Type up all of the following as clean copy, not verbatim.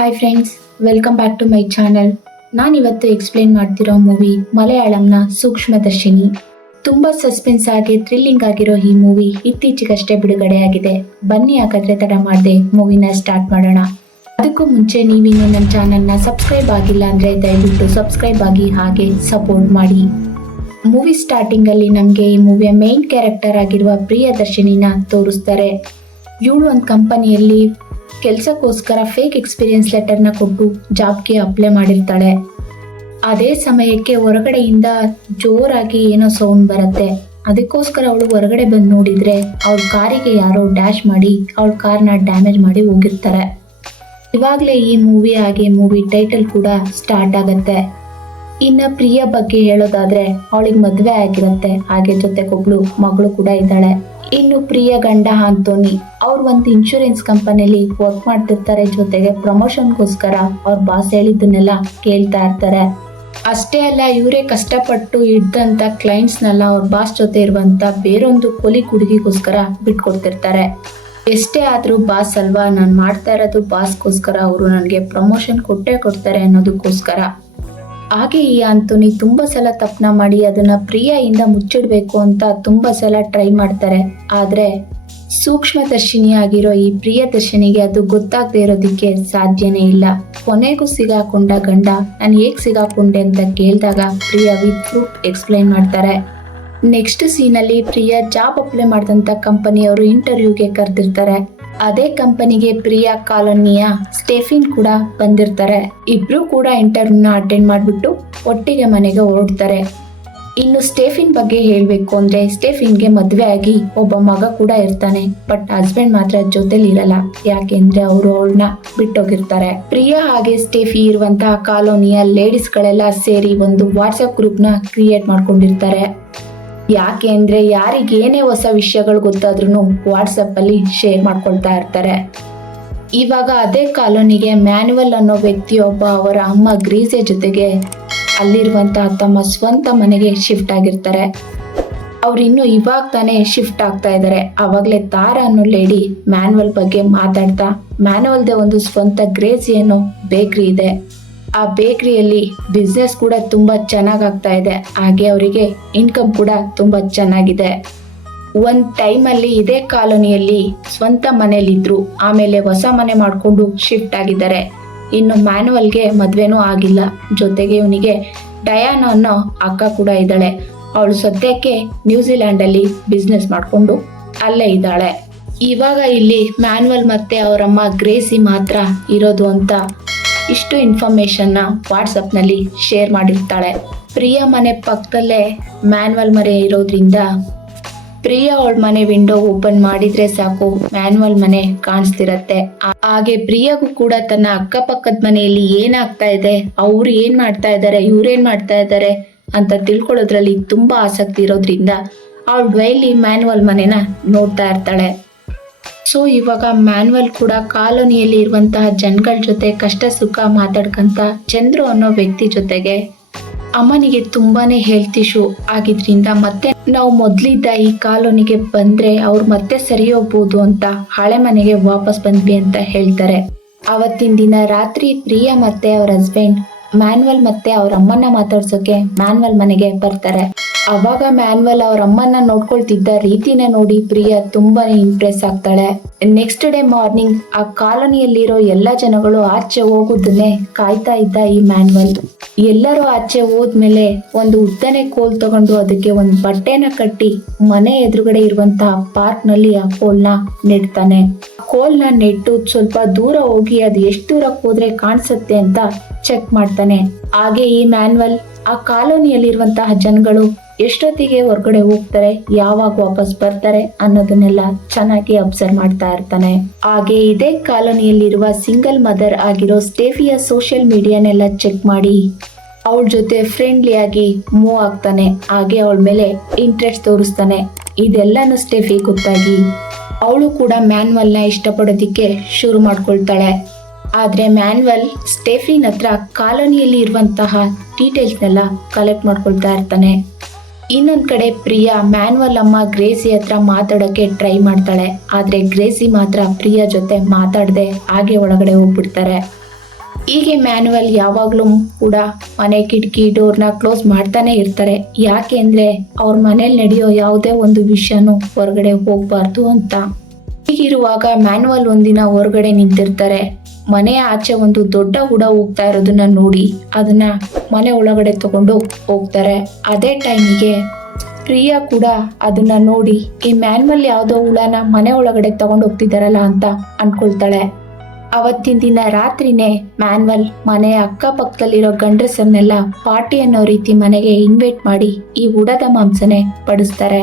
Hi friends, welcome back to my channel. ನಾನಿವತ್ತು explain ಮಾಡ್ತಿರೋ movie ಮಲಯಾಳಂನ ಸೂಕ್ಷ್ಮದರ್ಶಿನಿ. ತುಂಬಾ ಸಸ್ಪೆನ್ಸ್ ಆಗಿ ಥ್ರಿಲ್ಲಿಂಗ್ ಆಗಿರೋ ಈ ಮೂವಿ ಇತ್ತೀಚೆಗಷ್ಟೇ ಬಿಡುಗಡೆಯಾಗಿದೆ. ಬನ್ನಿ ಹಾಗಾದ್ರೆ ತಡ ಮಾಡದೆ ಮೂವಿನ ಸ್ಟಾರ್ಟ್ ಮಾಡೋಣ. ಅದಕ್ಕೂ ಮುಂಚೆ ನೀವಿನ್ನು ನನ್ನ ಚಾನಲ್ನ ಸಬ್ಸ್ಕ್ರೈಬ್ ಆಗಿಲ್ಲ ಅಂದ್ರೆ ದಯವಿಟ್ಟು ಸಬ್ಸ್ಕ್ರೈಬ್ ಆಗಿ ಹಾಗೆ ಸಪೋರ್ಟ್ ಮಾಡಿ. ಮೂವಿ ಸ್ಟಾರ್ಟಿಂಗ್ ಅಲ್ಲಿ ನಮ್ಗೆ ಈ ಮೂವಿಯ ಮೇನ್ ಕ್ಯಾರೆಕ್ಟರ್ ಆಗಿರುವ ಪ್ರಿಯದರ್ಶಿನಿನ ತೋರಿಸ್ತಾರೆ. ಇವಳು ಒಂದು ಕಂಪನಿಯಲ್ಲಿ ಕೆಲಸಕ್ಕೋಸ್ಕರ ಫೇಕ್ ಎಕ್ಸ್ಪೀರಿಯನ್ಸ್ ಲೆಟರ್ನ ಕೊಟ್ಟು ಜಾಬ್ಗೆ ಅಪ್ಲೈ ಮಾಡಿರ್ತಾಳೆ. ಅದೇ ಸಮಯಕ್ಕೆ ಹೊರಗಡೆಯಿಂದ ಜೋರಾಗಿ ಏನೋ ಸೌಂಡ್ ಬರುತ್ತೆ. ಅದಕ್ಕೋಸ್ಕರ ಅವಳು ಹೊರಗಡೆ ಬಂದು ನೋಡಿದ್ರೆ ಅವಳ ಕಾರಿಗೆ ಯಾರೋ ಡ್ಯಾಶ್ ಮಾಡಿ ಅವಳ ಕಾರ್ನ ಡ್ಯಾಮೇಜ್ ಮಾಡಿ ಹೋಗಿರ್ತಾರೆ. ಇವಾಗಲೇ ಈ ಮೂವಿ ಹಾಗೆ ಮೂವಿ ಟೈಟಲ್ ಕೂಡ ಸ್ಟಾರ್ಟ್ ಆಗತ್ತೆ. ಇನ್ನು ಪ್ರಿಯ ಬಗ್ಗೆ ಹೇಳೋದಾದ್ರೆ ಅವಳಿಗೆ ಮದುವೆ ಆಗಿರುತ್ತೆ, ಹಾಗೆ ಜೊತೆಗೊಬ್ಳು ಮಗಳು ಕೂಡ ಇದ್ದಾಳೆ. ಇನ್ನು ಪ್ರಿಯ ಗಂಡ ಆಂಟೋನಿ ಅವ್ರು ಒಂದು ಇನ್ಶೂರೆನ್ಸ್ ಕಂಪನಿಯಲ್ಲಿ ವರ್ಕ್ ಮಾಡ್ತಿರ್ತಾರೆ. ಜೊತೆಗೆ ಪ್ರಮೋಷನ್ಗೋಸ್ಕರ ಅವ್ರ ಬಾಸ್ ಹೇಳಿದ್ದನ್ನೆಲ್ಲ ಕೇಳ್ತಾ ಇರ್ತಾರೆ. ಅಷ್ಟೇ ಅಲ್ಲ, ಇವರೇ ಕಷ್ಟಪಟ್ಟು ಇದ್ದಂತ ಕ್ಲೈಂಟ್ಸ್ನೆಲ್ಲ ಅವ್ರ ಬಾಸ್ ಜೊತೆ ಇರುವಂತ ಬೇರೊಂದು ಕೊಲಿ ಹುಡುಗಿಗೋಸ್ಕರ ಬಿಟ್ಕೊಡ್ತಿರ್ತಾರೆ. ಎಷ್ಟೇ ಆದ್ರೂ ಬಾಸ್ ಅಲ್ವಾ, ನಾನು ಮಾಡ್ತಾ ಇರೋದು ಬಾಸ್ಗೋಸ್ಕರ, ಅವರು ನನಗೆ ಪ್ರಮೋಷನ್ ಕೊಟ್ಟೇ ಕೊಡ್ತಾರೆ ಅನ್ನೋದಕ್ಕೋಸ್ಕರ. ಹಾಗೆ ಈ ಆಂಟೋನಿ ತುಂಬಾ ಸಲ ತಪ್ಪನ ಮಾಡಿ ಅದನ್ನ ಪ್ರಿಯಿಂದ ಮುಚ್ಚಿಡ್ಬೇಕು ಅಂತ ತುಂಬಾ ಸಲ ಟ್ರೈ ಮಾಡ್ತಾರೆ. ಆದ್ರೆ ಸೂಕ್ಷ್ಮದರ್ಶಿನಿ ಆಗಿರೋ ಈ ಪ್ರಿಯದರ್ಶಿನಿಗೆ ಅದು ಗೊತ್ತಾಗದೆ ಇರೋದಿಕ್ಕೆ ಸಾಧ್ಯನೇ ಇಲ್ಲ. ಕೊನೆಗೂ ಸಿಗಾಕೊಂಡ ಗಂಡ ನಾನು ಹೇಗ್ ಸಿಗಾಕೊಂಡೆ ಅಂತ ಕೇಳಿದಾಗ ಪ್ರಿಯ ವಿತ್ ಪ್ರೂಫ್ ಎಕ್ಸ್ಪ್ಲೈನ್ ಮಾಡ್ತಾರೆ. ನೆಕ್ಸ್ಟ್ ಸೀನಲ್ಲಿ ಪ್ರಿಯ ಜಾಬ್ ಅಪ್ಲೈ ಮಾಡಿದಂತ ಕಂಪನಿಯವರು ಇಂಟರ್ವ್ಯೂಗೆ ಕರೆದಿರ್ತಾರೆ. ಅದೇ ಕಂಪನಿಗೆ ಪ್ರಿಯಾ ಕಾಲೋನಿಯ ಸ್ಟೆಫಿನ್ ಕೂಡ ಬಂದಿರ್ತಾರೆ. ಇಬ್ರು ಕೂಡ ಇಂಟರ್ವ್ಯೂನ ಅಟೆಂಡ್ ಮಾಡ್ಬಿಟ್ಟು ಒಟ್ಟಿಗೆ ಮನೆಗೆ ಹೊರಡ್ತಾರೆ. ಇನ್ನು ಸ್ಟೆಫಿನ್ ಬಗ್ಗೆ ಹೇಳ್ಬೇಕು ಅಂದ್ರೆ ಸ್ಟೆಫಿನ್ಗೆ ಮದ್ವೆ ಆಗಿ ಒಬ್ಬ ಮಗ ಕೂಡ ಇರ್ತಾನೆ. ಬಟ್ ಹಸ್ಬೆಂಡ್ ಮಾತ್ರ ಜೊತೆಲಿ ಇರಲ್ಲ, ಯಾಕೆಂದ್ರೆ ಅವರು ಅವಳನ್ನ ಬಿಟ್ಟೋಗಿರ್ತಾರೆ. ಪ್ರಿಯಾ ಹಾಗೆ ಸ್ಟೆಫಿ ಇರುವಂತಹ ಕಾಲೋನಿಯ ಲೇಡೀಸ್ ಗಳೆಲ್ಲ ಸೇರಿ ಒಂದು ವಾಟ್ಸ್ಆಪ್ ಗ್ರೂಪ್ ನ ಕ್ರಿಯೇಟ್ ಮಾಡ್ಕೊಂಡಿರ್ತಾರೆ. ಯಾಕೆ ಅಂದ್ರೆ ಯಾರಿಗೇನೇ ಹೊಸ ವಿಷಯಗಳು ಗೊತ್ತಾದ್ರೂ ವಾಟ್ಸಪ್ ಅಲ್ಲಿ ಶೇರ್ ಮಾಡ್ಕೊಳ್ತಾ ಇರ್ತಾರೆ. ಇವಾಗ ಅದೇ ಕಾಲೋನಿಗೆ ಮ್ಯಾನ್ಯುವಲ್ ಅನ್ನೋ ವ್ಯಕ್ತಿಯೊಬ್ಬ ಅವರ ಅಮ್ಮ ಗ್ರೀಸೆ ಜೊತೆಗೆ ಅಲ್ಲಿರುವಂತಹ ತಮ್ಮ ಸ್ವಂತ ಮನೆಗೆ ಶಿಫ್ಟ್ ಆಗಿರ್ತಾರೆ. ಅವ್ರು ಇನ್ನು ಇವಾಗ ತಾನೇ ಶಿಫ್ಟ್ ಆಗ್ತಾ ಇದ್ದಾರೆ. ಅವಾಗ್ಲೇ ತಾರಾ ಅನ್ನೋ ಲೇಡಿ ಮ್ಯಾನ್ಯುವಲ್ ಬಗ್ಗೆ ಮಾತಾಡ್ತಾ, ಮ್ಯಾನ್ಯುವಲ್ದೇ ಒಂದು ಸ್ವಂತ ಗ್ರೇಸಿ ಅನ್ನೋ ಬೇಕ್ರಿ ಇದೆ, ಆ ಬೇಕರಿಯಲ್ಲಿ ಬಿಸ್ನೆಸ್ ಕೂಡ ತುಂಬಾ ಚೆನ್ನಾಗ್ ಆಗ್ತಾ ಇದೆ, ಹಾಗೆ ಅವರಿಗೆ ಇನ್ಕಮ್ ಕೂಡ ತುಂಬಾ ಚೆನ್ನಾಗಿದೆ. ಒಂದ್ ಟೈಮಲ್ಲಿ ಇದೇ ಕಾಲೋನಿಯಲ್ಲಿ ಸ್ವಂತ ಮನೇಲಿದ್ರು, ಆಮೇಲೆ ಹೊಸ ಮನೆ ಮಾಡ್ಕೊಂಡು ಶಿಫ್ಟ್ ಆಗಿದ್ದಾರೆ. ಇನ್ನು ಮ್ಯಾನ್ಯುವಲ್ಗೆ ಮದ್ವೆನೂ ಆಗಿಲ್ಲ. ಜೊತೆಗೆ ಇವನಿಗೆ ಡಯಾನ ಅನ್ನೋ ಅಕ್ಕ ಕೂಡ ಇದ್ದಾಳೆ. ಅವಳು ಸದ್ಯಕ್ಕೆ ನ್ಯೂಜಿಲ್ಯಾಂಡ್ ಅಲ್ಲಿ ಬಿಸ್ನೆಸ್ ಮಾಡ್ಕೊಂಡು ಅಲ್ಲೇ ಇದ್ದಾಳೆ. ಇವಾಗ ಇಲ್ಲಿ ಮ್ಯಾನ್ಯುವಲ್ ಮತ್ತೆ ಅವರಮ್ಮ ಗ್ರೇಸಿ ಮಾತ್ರ ಇರೋದು ಅಂತ ಇಷ್ಟು ಇನ್ಫಾರ್ಮೇಶನ್ ನ ವಾಟ್ಸಪ್ ನಲ್ಲಿ ಶೇರ್ ಮಾಡಿರ್ತಾಳೆ. ಪ್ರಿಯ ಮನೆ ಪಕ್ಕದಲ್ಲೇ ಮ್ಯಾನ್ಯುವಲ್ ಮನೆ ಇರೋದ್ರಿಂದ ಪ್ರಿಯ ಅವಳ ಮನೆ ವಿಂಡೋ ಓಪನ್ ಮಾಡಿದ್ರೆ ಸಾಕು ಮ್ಯಾನ್ಯುವಲ್ ಮನೆ ಕಾಣಿಸ್ತಿರತ್ತೆ. ಹಾಗೆ ಪ್ರಿಯಗೂ ಕೂಡ ತನ್ನ ಅಕ್ಕಪಕ್ಕದ ಮನೆಯಲ್ಲಿ ಏನಾಗ್ತಾ ಇದೆ, ಅವ್ರು ಏನ್ ಮಾಡ್ತಾ ಇದ್ದಾರೆ, ಇವ್ರೇನ್ ಮಾಡ್ತಾ ಇದ್ದಾರೆ ಅಂತ ತಿಳ್ಕೊಳ್ಳೋದ್ರಲ್ಲಿ ತುಂಬಾ ಆಸಕ್ತಿ ಇರೋದ್ರಿಂದ ಅವಳು ಡೈಲಿ ಮ್ಯಾನ್ಯುವಲ್ ಮನೆನ ನೋಡ್ತಾ ಇರ್ತಾಳೆ. ಸೊ ಇವಾಗ ಮ್ಯಾನ್ಯುವಲ್ ಕೂಡ ಕಾಲೋನಿಯಲ್ಲಿ ಇರುವಂತಹ ಜನಗಳ ಜೊತೆ ಕಷ್ಟ ಸುಖ ಮಾತಾಡ್ಕಂತ ಚಂದ್ರು ಅನ್ನೋ ವ್ಯಕ್ತಿ ಜೊತೆಗೆ ಅಮ್ಮನಿಗೆ ತುಂಬಾನೇ ಹೆಲ್ತ್ ಇಶ್ಯೂ ಆಗಿದ್ರಿಂದ ಮತ್ತೆ ನಾವು ಮೊದ್ಲಿದ್ದ ಈ ಕಾಲೋನಿಗೆ ಬಂದ್ರೆ ಅವ್ರು ಮತ್ತೆ ಸರಿ ಹೋಗ್ಬೋದು ಅಂತ ಹಳೆ ಮನೆಗೆ ವಾಪಸ್ ಬಂದ್ವಿ ಅಂತ ಹೇಳ್ತಾರೆ. ಅವತ್ತಿನ ದಿನ ರಾತ್ರಿ ಪ್ರಿಯಾ ಮತ್ತೆ ಅವ್ರ ಹಸ್ಬೆಂಡ್ ಮ್ಯಾನ್ಯುವಲ್ ಮತ್ತೆ ಅವ್ರ ಅಮ್ಮನ ಮಾತಾಡ್ಸೋಕೆ ಮ್ಯಾನ್ಯುವಲ್ ಮನೆಗೆ ಬರ್ತಾರೆ. ಅವಾಗ ಮ್ಯಾನ್ಯುವಲ್ ಅವ್ರ ಅಮ್ಮನ ನೋಡ್ಕೊಳ್ತಿದ್ದ ರೀತಿನ ನೋಡಿ ಪ್ರಿಯಾ ತುಂಬಾನೇ ಇಂಪ್ರೆಸ್ ಆಗ್ತಾಳೆ. ನೆಕ್ಸ್ಟ್ ಡೇ ಮಾರ್ನಿಂಗ್ ಆ ಕಾಲೋನಿಯಲ್ಲಿರೋ ಎಲ್ಲಾ ಜನಗಳು ಆಚೆ ಹೋಗೋದನ್ನೇ ಕಾಯ್ತಾ ಇದ್ದ ಈ ಮ್ಯಾನ್ಯುವಲ್ ಎಲ್ಲರೂ ಆಚೆ ಹೋದ್ಮೇಲೆ ಒಂದು ಉದ್ದನೆ ಕೋಲ್ ತಗೊಂಡು ಅದಕ್ಕೆ ಒಂದು ಬಟ್ಟೆನ ಕಟ್ಟಿ ಮನೆ ಎದುರುಗಡೆ ಇರುವಂತಹ ಪಾರ್ಕ್ ನಲ್ಲಿ ಆ ಕೋಲ್ನ ನೆಡ್ತಾನೆ. ಕೋಲ್ನ ನೆಟ್ಟು ಸ್ವಲ್ಪ ದೂರ ಹೋಗಿ ಅದು ಎಷ್ಟು ದೂರಕ್ಕೆ ಹೋದ್ರೆ ಕಾಣಿಸುತ್ತೆ ಅಂತ ಚೆಕ್ ಮಾಡ್ತಾನೆ. ಹಾಗೆ ಈ ಮ್ಯಾನ್ಯುವಲ್ ಆ ಕಾಲೋನಿಯಲ್ಲಿರುವಂತಹ ಜನಗಳು ಎಷ್ಟೊತ್ತಿಗೆ ಹೊರಗಡೆ ಹೋಗ್ತಾರೆ, ಯಾವಾಗ ವಾಪಸ್ ಬರ್ತಾರೆ ಅನ್ನೋದನ್ನೆಲ್ಲ ಚೆನ್ನಾಗಿ ಅಬ್ಸರ್ವ್ ಮಾಡ್ತಾ ಇರ್ತಾನೆ. ಹಾಗೆ ಇದೇ ಕಾಲೋನಿಯಲ್ಲಿರುವ ಸಿಂಗಲ್ ಮದರ್ ಆಗಿರೋ ಸ್ಟೆಫಿಯ ಸೋಷಿಯಲ್ ಮೀಡಿಯಾನೆಲ್ಲ ಚೆಕ್ ಮಾಡಿ ಅವಳ ಜೊತೆ ಫ್ರೆಂಡ್ಲಿ ಆಗಿ ಮೂವ್ ಆಗ್ತಾನೆ. ಹಾಗೆ ಅವಳ ಮೇಲೆ ಇಂಟ್ರೆಸ್ಟ್ ತೋರಿಸ್ತಾನೆ. ಇದೆಲ್ಲಾನು ಸ್ಟೆಫಿ ಗೊತ್ತಾಗಿ ಅವಳು ಕೂಡ ಮ್ಯಾನ್ಯುವಲ್ ನ ಇಷ್ಟಪಡೋದಿಕ್ಕೆ ಶುರು ಮಾಡ್ಕೊಳ್ತಾಳೆ. ಆದ್ರೆ ಮ್ಯಾನ್ಯುವಲ್ ಸ್ಟೆಫಿನ್ ಹತ್ರ ಕಾಲೋನಿಯಲ್ಲಿ ಇರುವಂತಹ ಡೀಟೇಲ್ಸ್ನೆಲ್ಲ ಕಲೆಕ್ಟ್ ಮಾಡ್ಕೊಳ್ತಾ ಇರ್ತಾನೆ. ಇನ್ನೊಂದ್ ಕಡೆ ಪ್ರಿಯಾ ಮ್ಯಾನ್ಯುವಲ್ ಅಮ್ಮ ಗ್ರೇಸಿ ಹತ್ರ ಮಾತಾಡೋಕೆ ಟ್ರೈ ಮಾಡ್ತಾಳೆ. ಆದ್ರೆ ಗ್ರೇಸಿ ಮಾತ್ರ ಪ್ರಿಯಾ ಜೊತೆ ಮಾತಾಡದೆ ಹಾಗೆ ಒಳಗಡೆ ಹೋಗ್ಬಿಡ್ತಾರೆ. ಹೀಗೆ ಮ್ಯಾನ್ಯುವಲ್ ಯಾವಾಗಲೂ ಕೂಡ ಮನೆ ಕಿಟಕಿ ಡೋರ್ನ ಕ್ಲೋಸ್ ಮಾಡ್ತಾನೆ ಇರ್ತಾರೆ. ಯಾಕೆ ಅಂದರೆ ಅವ್ರ ಮನೇಲಿ ನಡೆಯೋ ಯಾವುದೇ ಒಂದು ವಿಷಯನೂ ಹೊರಗಡೆ ಹೋಗಬಾರ್ದು ಅಂತ. ಹೀಗಿರುವಾಗ ಮ್ಯಾನ್ಯುವಲ್ ಒಂದಿನ ಹೊರಗಡೆ ನಿಂತಿರ್ತಾರೆ. ಮನೆಯ ಆಚೆ ಒಂದು ದೊಡ್ಡ ಹುಡ ಹೋಗ್ತಾ ಇರೋದನ್ನ ನೋಡಿ ಅದನ್ನ ಮನೆ ಒಳಗಡೆ ತಗೊಂಡು ಹೋಗ್ತಾರೆ. ಅದೇ ಟೈಮಿಗೆ ಪ್ರಿಯಾ ಕೂಡ ಅದನ್ನ ನೋಡಿ ಈ ಮ್ಯಾನ್ಯುವಲ್ ಯಾವುದೋ ಹುಳನ ಮನೆ ಒಳಗಡೆ ತಗೊಂಡು ಹೋಗ್ತಿದ್ದಾರಲ್ಲ ಅಂತ ಅನ್ಕೊಳ್ತಾಳೆ. ಅವತ್ತಿನ ದಿನ ರಾತ್ರಿನೇ ಮ್ಯಾನ್ಯುವಲ್ ಮನೆಯ ಅಕ್ಕಪಕ್ಕದಲ್ಲಿರೋ ಗಂಡಸರನ್ನೆಲ್ಲ ಪಾರ್ಟಿ ಅನ್ನೋ ರೀತಿ ಮನೆಗೆ ಇನ್ವೈಟ್ ಮಾಡಿ ಈ ಹುಡದ ಮಾಂಸನೆ ಬಡಿಸ್ತಾರೆ.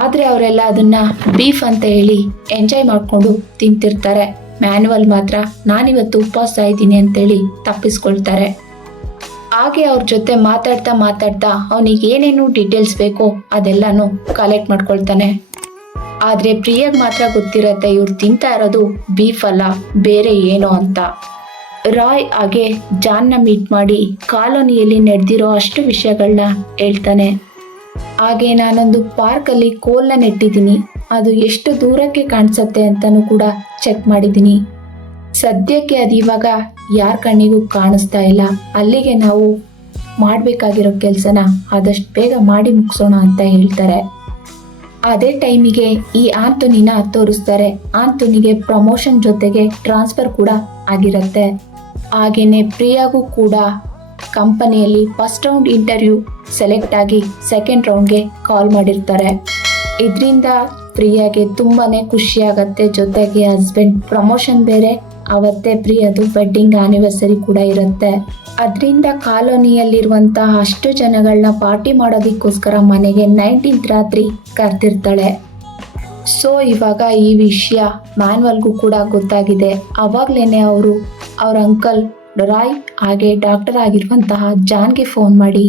ಆದ್ರೆ ಅವರೆಲ್ಲ ಅದನ್ನ ಬೀಫ್ ಅಂತ ಹೇಳಿ ಎಂಜಾಯ್ ಮಾಡ್ಕೊಂಡು ತಿಂತಿರ್ತಾರೆ. ಮ್ಯಾನ್ಯುವಲ್ ಮಾತ್ರ ನಾನಿವತ್ತು ಉಪವಾಸ ಇದ್ದೀನಿ ಅಂತೇಳಿ ತಪ್ಪಿಸ್ಕೊಳ್ತಾರೆ. ಹಾಗೆ ಅವ್ರ ಜೊತೆ ಮಾತಾಡ್ತಾ ಅವನಿಗೆ ಏನೇನು ಡೀಟೇಲ್ಸ್ ಬೇಕೋ ಅದೆಲ್ಲಾನು ಕಲೆಕ್ಟ್ ಮಾಡ್ಕೊಳ್ತಾನೆ. ಆದ್ರೆ ಪ್ರಿಯಾಗ್ ಮಾತ್ರ ಗೊತ್ತಿರತ್ತೆ ಇವ್ರು ತಿಂತಾ ಇರೋದು ಬೀಫ್ ಅಲ್ಲ ಬೇರೆ ಏನೋ ಅಂತ. ರಾಯ್ ಹಾಗೆ ಜಾನ್ನ ಮೀಟ್ ಮಾಡಿ ಕಾಲೋನಿಯಲ್ಲಿ ನಡೆದಿರೋ ಅಷ್ಟು ವಿಷಯಗಳನ್ನ ಹೇಳ್ತಾನೆ. ಹಾಗೆ ನಾನೊಂದು ಪಾರ್ಕಲ್ಲಿ ಕೋಲ್ನ ನೆಟ್ಟಿದ್ದೀನಿ, ಅದು ಎಷ್ಟು ದೂರಕ್ಕೆ ಕಾಣಿಸುತ್ತೆ ಅಂತಾನೂ ಕೂಡ ಚೆಕ್ ಮಾಡಿದ್ದೀನಿ. ಸದ್ಯಕ್ಕೆ ಅದು ಇವಾಗ ಯಾರ ಕಣ್ಣಿಗೂ ಕಾಣಿಸ್ತಾ ಇಲ್ಲ. ಅಲ್ಲಿಗೆ ನಾವು ಮಾಡಬೇಕಾಗಿರೋ ಕೆಲಸನ ಆದಷ್ಟು ಬೇಗ ಮಾಡಿ ಮುಗಿಸೋಣ ಅಂತ ಹೇಳ್ತಾರೆ. ಅದೇ ಟೈಮಿಗೆ ಈ ಆಂಟೋನಿನ ತೋರಿಸ್ತಾರೆ. ಆಂಟೋನಿಗೆ ಪ್ರಮೋಷನ್ ಜೊತೆಗೆ ಟ್ರಾನ್ಸ್ಫರ್ ಕೂಡ ಆಗಿರುತ್ತೆ. ಹಾಗೇನೆ ಪ್ರಿಯಾಗೂ ಕೂಡ ಕಂಪನಿಯಲ್ಲಿ ಫಸ್ಟ್ ರೌಂಡ್ ಇಂಟರ್ವ್ಯೂ ಸೆಲೆಕ್ಟ್ ಆಗಿ ಸೆಕೆಂಡ್ ರೌಂಡ್ಗೆ ಕಾಲ್ ಮಾಡಿರ್ತಾರೆ. ಇದರಿಂದ ಪ್ರಿಯಾಗೆ ತುಂಬಾನೇ ಖುಷಿ ಆಗತ್ತೆ. ಜೊತೆಗೆ ಹಸ್ಬೆಂಡ್ ಪ್ರಮೋಷನ್ ಬೇರೆ, ಅವತ್ತೇ ಪ್ರಿಯದು ವೆಡ್ಡಿಂಗ್ ಆನಿವರ್ಸರಿ ಕೂಡ ಇರುತ್ತೆ. ಅದರಿಂದ ಕಾಲೋನಿಯಲ್ಲಿರುವಂತಹ ಅಷ್ಟು ಜನಗಳನ್ನ ಪಾರ್ಟಿ ಮಾಡೋದಕ್ಕೋಸ್ಕರ ಮನೆಗೆ 19th ರಾತ್ರಿ ಕರೆದಿರ್ತಾಳೆ. ಸೊ ಇವಾಗ ಈ ವಿಷಯ ಮ್ಯಾನ್ಯುವಲ್ಗೂ ಕೂಡ ಗೊತ್ತಾಗಿದೆ. ಅವಾಗ್ಲೇನೆ ಅವರು ಅವ್ರ ಅಂಕಲ್ ರಾಯ್ ಹಾಗೆ ಡಾಕ್ಟರ್ ಆಗಿರುವಂತಹ ಜಾನ್ಗೆ ಫೋನ್ ಮಾಡಿ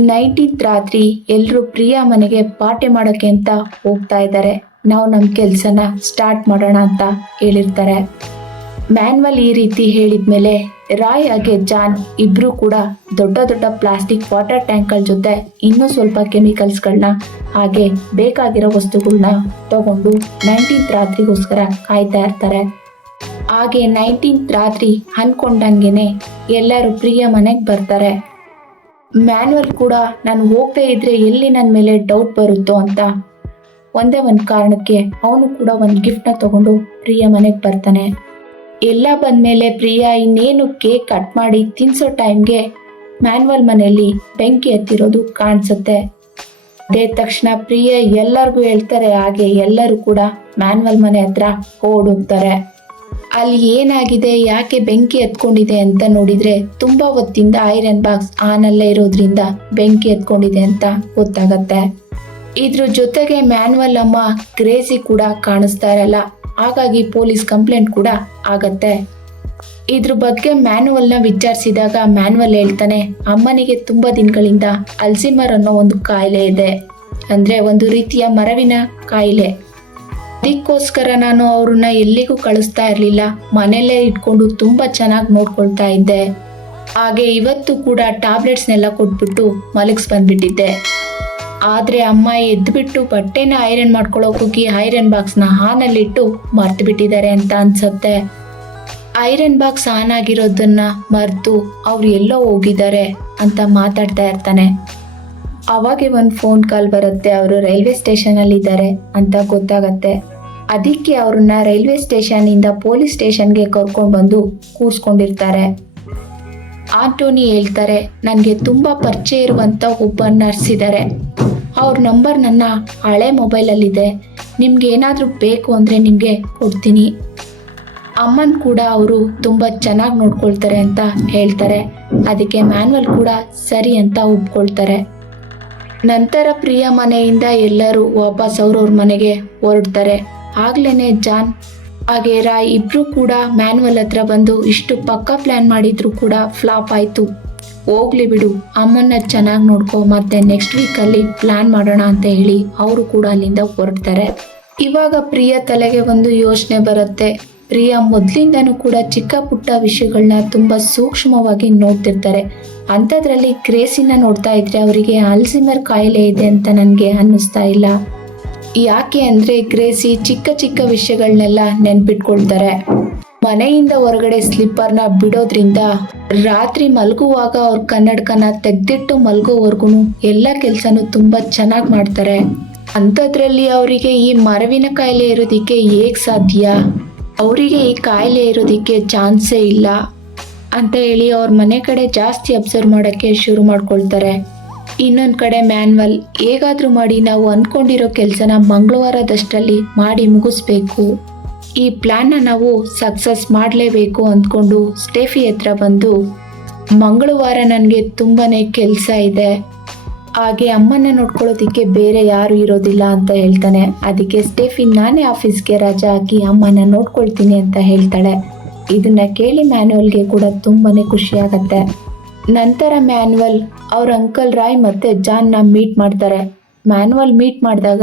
19th ರಾತ್ರಿ ಎಲ್ಲರೂ ಪ್ರಿಯಾ ಮನೆಗೆ ಪಾರ್ಟಿ ಮಾಡೋಕ್ಕೆ ಅಂತ ಹೋಗ್ತಾ ಇದ್ದಾರೆ, ನಾವು ನಮ್ಮ ಕೆಲಸನ ಸ್ಟಾರ್ಟ್ ಮಾಡೋಣ ಅಂತ ಹೇಳಿರ್ತಾರೆ. ಮ್ಯಾನ್ಯುವಲ್ ಈ ರೀತಿ ಹೇಳಿದ್ಮೇಲೆ ರಾಯ್ ಹಾಗೆ ಜಾನ್ ಇಬ್ರು ಕೂಡ ದೊಡ್ಡ ದೊಡ್ಡ ಪ್ಲಾಸ್ಟಿಕ್ ವಾಟರ್ ಟ್ಯಾಂಕ್ಗಳ ಜೊತೆ ಇನ್ನೂ ಸ್ವಲ್ಪ ಕೆಮಿಕಲ್ಸ್ಗಳನ್ನ ಹಾಗೆ ಬೇಕಾಗಿರೋ ವಸ್ತುಗಳನ್ನ ತಗೊಂಡು 19th ರಾತ್ರಿಗೋಸ್ಕರ ಕಾಯ್ತಾ ಇರ್ತಾರೆ. ಹಾಗೆ 19th ರಾತ್ರಿ ಅನ್ಕೊಂಡಂಗೆನೆ ಎಲ್ಲರೂ ಪ್ರಿಯ ಮನೆಗೆ ಬರ್ತಾರೆ. ಮ್ಯಾನ್ಯುವಲ್ ಕೂಡ ನಾನು ಹೋಗದೆ ಇದ್ರೆ ಎಲ್ಲಿ ನನ್ನ ಮೇಲೆ ಡೌಟ್ ಬರುತ್ತೋ ಅಂತ ಒಂದೇ ಒಂದು ಕಾರಣಕ್ಕೆ ಅವನು ಕೂಡ ಒಂದು ಗಿಫ್ಟ್ನ ತಗೊಂಡು ಪ್ರಿಯ ಮನೆಗೆ ಬರ್ತಾನೆ. ಎಲ್ಲ ಬಂದ್ಮೇಲೆ ಪ್ರಿಯಾ ಇನ್ನೇನು ಕೇಕ್ ಕಟ್ ಮಾಡಿ ತಿನ್ಸೋ ಟೈಮ್ಗೆ ಮ್ಯಾನ್ಯುವಲ್ ಮನೆಯಲ್ಲಿ ಬೆಂಕಿ ಹತ್ತಿರೋದು ಕಾಣಿಸುತ್ತೆ. ಅದೇ ತಕ್ಷಣ ಪ್ರಿಯಾ ಎಲ್ಲರಿಗೂ ಹೇಳ್ತಾರೆ. ಹಾಗೆ ಎಲ್ಲರೂ ಕೂಡ ಮ್ಯಾನ್ಯುವಲ್ ಮನೆ ಹತ್ರ ಓಡೋಗ್ತಾರೆ. ಅಲ್ಲಿ ಏನಾಗಿದೆ, ಯಾಕೆ ಬೆಂಕಿ ಹತ್ಕೊಂಡಿದೆ ಅಂತ ನೋಡಿದ್ರೆ ತುಂಬಾ ಹೊತ್ತಿಂದ ಐರನ್ ಬಾಕ್ಸ್ ಆನಲ್ಲೇ ಇರೋದ್ರಿಂದ ಬೆಂಕಿ ಹತ್ಕೊಂಡಿದೆ ಅಂತ ಗೊತ್ತಾಗತ್ತೆ. ಇದ್ರ ಜೊತೆಗೆ ಮ್ಯಾನ್ಯುವಲ್ ಅಮ್ಮ ಗ್ರೇಸಿ ಕೂಡ ಕಾಣಿಸ್ತಾ ಇರಲ್ಲ. ಹಾಗಾಗಿ ಪೊಲೀಸ್ ಕಂಪ್ಲೇಂಟ್ ಕೂಡ ಆಗತ್ತೆ. ಇದ್ರ ಬಗ್ಗೆ ಮ್ಯಾನ್ಯುವಲ್ನ ವಿಚಾರಿಸಿದಾಗ ಮ್ಯಾನ್ಯುವಲ್ ಹೇಳ್ತಾನೆ, ಅಮ್ಮನಿಗೆ ತುಂಬಾ ದಿನಗಳಿಂದ ಅಲ್ಝೈಮರ್ ಅನ್ನೋ ಒಂದು ಕಾಯಿಲೆ ಇದೆ, ಅಂದ್ರೆ ಒಂದು ರೀತಿಯ ಮರವಿನ ಕಾಯಿಲೆ. ಅದಕ್ಕೋಸ್ಕರ ನಾನು ಅವ್ರನ್ನ ಎಲ್ಲಿಗೂ ಕಳಿಸ್ತಾ ಇರ್ಲಿಲ್ಲ, ಮನೆಯಲ್ಲೇ ಇಟ್ಕೊಂಡು ತುಂಬಾ ಚೆನ್ನಾಗಿ ನೋಡ್ಕೊಳ್ತಾ ಇದ್ದೆ. ಹಾಗೆ ಇವತ್ತು ಕೂಡ ಟ್ಯಾಬ್ಲೆಟ್ಸ್ನೆಲ್ಲ ಕೊಟ್ಬಿಟ್ಟು ಮಲಗಿಸ್ ಬಂದ್ಬಿಟ್ಟಿದ್ದೆ. ಆದ್ರೆ ಅಮ್ಮ ಎದ್ಬಿಟ್ಟು ಬಟ್ಟೆನ ಐರನ್ ಮಾಡ್ಕೊಳ್ಳೋಕೆ ಹೋಗಿ ಐರನ್ ಬಾಕ್ಸ್ನ ಆನಲ್ಲಿಟ್ಟು ಮರ್ತು ಬಿಟ್ಟಿದ್ದಾರೆ ಅಂತ ಅನ್ಸತ್ತೆ. ಐರನ್ ಬಾಕ್ಸ್ ಆನ್ ಆಗಿರೋದನ್ನ ಮರೆತು ಅವ್ರು ಎಲ್ಲೋ ಹೋಗಿದ್ದಾರೆ ಅಂತ ಮಾತಾಡ್ತಾ ಇರ್ತಾನೆ. ಅವಾಗೆ ಒಂದು ಫೋನ್ ಕಾಲ್ ಬರುತ್ತೆ, ಅವರು ರೈಲ್ವೆ ಸ್ಟೇಷನ್ ಅಲ್ಲಿ ಇದ್ದಾರೆ ಅಂತ ಗೊತ್ತಾಗತ್ತೆ. ಅದಕ್ಕೆ ಅವ್ರನ್ನ ರೈಲ್ವೆ ಸ್ಟೇಷನ್ ಇಂದ ಪೊಲೀಸ್ ಸ್ಟೇಷನ್ಗೆ ಕರ್ಕೊಂಡು ಬಂದು ಕೂರ್ಸ್ಕೊಂಡಿರ್ತಾರೆ. ಆಂಟೋನಿ ಹೇಳ್ತಾರೆ, ನನಗೆ ತುಂಬಾ ಪರಿಚಯ ಇರುವಂತ ಒಬ್ಬ ನರ್ಸ್ ಇದ್ದಾರೆ, ಅವ್ರ ನಂಬರ್ ನನ್ನ ಹಳೆ ಮೊಬೈಲಲ್ಲಿದೆ, ನಿಮ್ಗೆ ಏನಾದರೂ ಬೇಕು ಅಂದರೆ ನಿಮಗೆ ಕೊಡ್ತೀನಿ. ಅಮ್ಮನ್ ಕೂಡ ಅವರು ತುಂಬ ಚೆನ್ನಾಗಿ ನೋಡ್ಕೊಳ್ತಾರೆ ಅಂತ ಹೇಳ್ತಾರೆ. ಅದಕ್ಕೆ ಮ್ಯಾನ್ಯುವಲ್ ಕೂಡ ಸರಿ ಅಂತ ಒಪ್ಕೊಳ್ತಾರೆ. ನಂತರ ಪ್ರಿಯ ಮನೆಯಿಂದ ಎಲ್ಲರೂ ವಾಪಸ್ ಅವ್ರವ್ರ ಮನೆಗೆ ಹೊರಡ್ತಾರೆ. ಆಗ್ಲೇನೆ ಜಾನ್ ಹಾಗೆ ರಾಯ್ ಇಬ್ರು ಕೂಡ ಮ್ಯಾನ್ಯುವಲ್ ಹತ್ರ ಬಂದು ಇಷ್ಟು ಪಕ್ಕಾ ಪ್ಲಾನ್ ಮಾಡಿದ್ರು ಕೂಡ ಫ್ಲಾಪ್ ಆಯ್ತು, ಹೋಗ್ಲಿ ಬಿಡು, ಅಮ್ಮನ್ನ ಚೆನ್ನಾಗಿ ನೋಡ್ಕೊ, ಮತ್ತೆ ನೆಕ್ಸ್ಟ್ ವೀಕಲ್ಲಿ ಪ್ಲಾನ್ ಮಾಡೋಣ ಅಂತ ಹೇಳಿ ಅವರು ಕೂಡ ಅಲ್ಲಿಂದ ಹೊರಡ್ತಾರೆ. ಇವಾಗ ಪ್ರಿಯ ತಲೆಗೆ ಒಂದು ಯೋಚನೆ ಬರುತ್ತೆ. ಪ್ರಿಯ ಮೊದಲಿಂದನೂ ಕೂಡ ಚಿಕ್ಕ ಪುಟ್ಟ ವಿಷಯಗಳನ್ನ ತುಂಬ ಸೂಕ್ಷ್ಮವಾಗಿ ನೋಡ್ತಿರ್ತಾರೆ. ಅಂಥದ್ರಲ್ಲಿ ಗ್ರೇಸಿನ ನೋಡ್ತಾ ಇದ್ರೆ ಅವರಿಗೆ ಅಲ್ಝೈಮರ್ ಕಾಯಿಲೆ ಇದೆ ಅಂತ ನನಗೆ ಅನ್ನಿಸ್ತಾ ಇಲ್ಲ. ಯಾಕೆ ಅಂದರೆ ಗ್ರೇಸಿ ಚಿಕ್ಕ ಚಿಕ್ಕ ವಿಷಯಗಳನ್ನೆಲ್ಲ ನೆನ್ಪಿಟ್ಕೊಳ್ತಾರೆ. ಮನೆಯಿಂದ ಹೊರಗಡೆ ಸ್ಲಿಪ್ಪರ್ನ ಬಿಡೋದ್ರಿಂದ ರಾತ್ರಿ ಮಲಗುವಾಗ ಅವ್ರ ಕನ್ನಡಕನ ತೆಗ್ದಿಟ್ಟು ಮಲಗೋವರೆಗೂ ಎಲ್ಲ ಕೆಲಸನೂ ತುಂಬಾ ಚೆನ್ನಾಗಿ ಮಾಡ್ತಾರೆ. ಅಂಥದ್ರಲ್ಲಿ ಅವರಿಗೆ ಈ ಮರವಿನ ಕಾಯಿಲೆ ಇರೋದಿಕ್ಕೆ ಹೇಗ್ ಸಾಧ್ಯ, ಅವರಿಗೆ ಈ ಕಾಯಿಲೆ ಇರೋದಿಕ್ಕೆ ಚಾನ್ಸೇ ಇಲ್ಲ ಅಂತ ಹೇಳಿ ಅವ್ರ ಮನೆ ಕಡೆ ಜಾಸ್ತಿ ಅಬ್ಸರ್ವ್ ಮಾಡೋಕ್ಕೆ ಶುರು ಮಾಡ್ಕೊಳ್ತಾರೆ. ಇನ್ನೊಂದು ಕಡೆ ಮ್ಯಾನ್ವಲ್ ಹೇಗಾದ್ರೂ ಮಾಡಿ ನಾವು ಅಂದ್ಕೊಂಡಿರೋ ಕೆಲಸನ ಮಂಗಳವಾರದಷ್ಟರಲ್ಲಿ ಮಾಡಿ ಮುಗಿಸ್ಬೇಕು, ಈ ಪ್ಲಾನ್ನ ನಾವು ಸಕ್ಸಸ್ ಮಾಡಲೇಬೇಕು ಅಂದ್ಕೊಂಡು ಸ್ಟೇಫಿ ಹತ್ರ ಬಂದು ಮಂಗಳವಾರ ನನಗೆ ತುಂಬಾನೇ ಕೆಲಸ ಇದೆ, ಹಾಗೆ ಅಮ್ಮನ ನೋಡ್ಕೊಳ್ಳೋದಿಕ್ಕೆ ಬೇರೆ ಯಾರು ಇರೋದಿಲ್ಲ ಅಂತ ಹೇಳ್ತಾನೆ. ಅದಕ್ಕೆ ಸ್ಟೇಫಿ ನಾನೇ ಆಫೀಸ್ಗೆ ರಜಾ ಹಾಕಿ ಅಮ್ಮನ ನೋಡ್ಕೊಳ್ತೀನಿ ಅಂತ ಹೇಳ್ತಾಳೆ. ಇದನ್ನ ಕೇಳಿ ಮ್ಯಾನ್ಯುವಲ್ಗೆ ಕೂಡ ತುಂಬಾನೇ ಖುಷಿ ಆಗತ್ತೆ. ನಂತರ ಮ್ಯಾನ್ಯುವಲ್ ಅವ್ರ ಅಂಕಲ್ ರಾಯ್ ಮತ್ತೆ ಜಾನ್ನ ಮೀಟ್ ಮಾಡ್ತಾರೆ. ಮ್ಯಾನ್ಯುವಲ್ ಮೀಟ್ ಮಾಡಿದಾಗ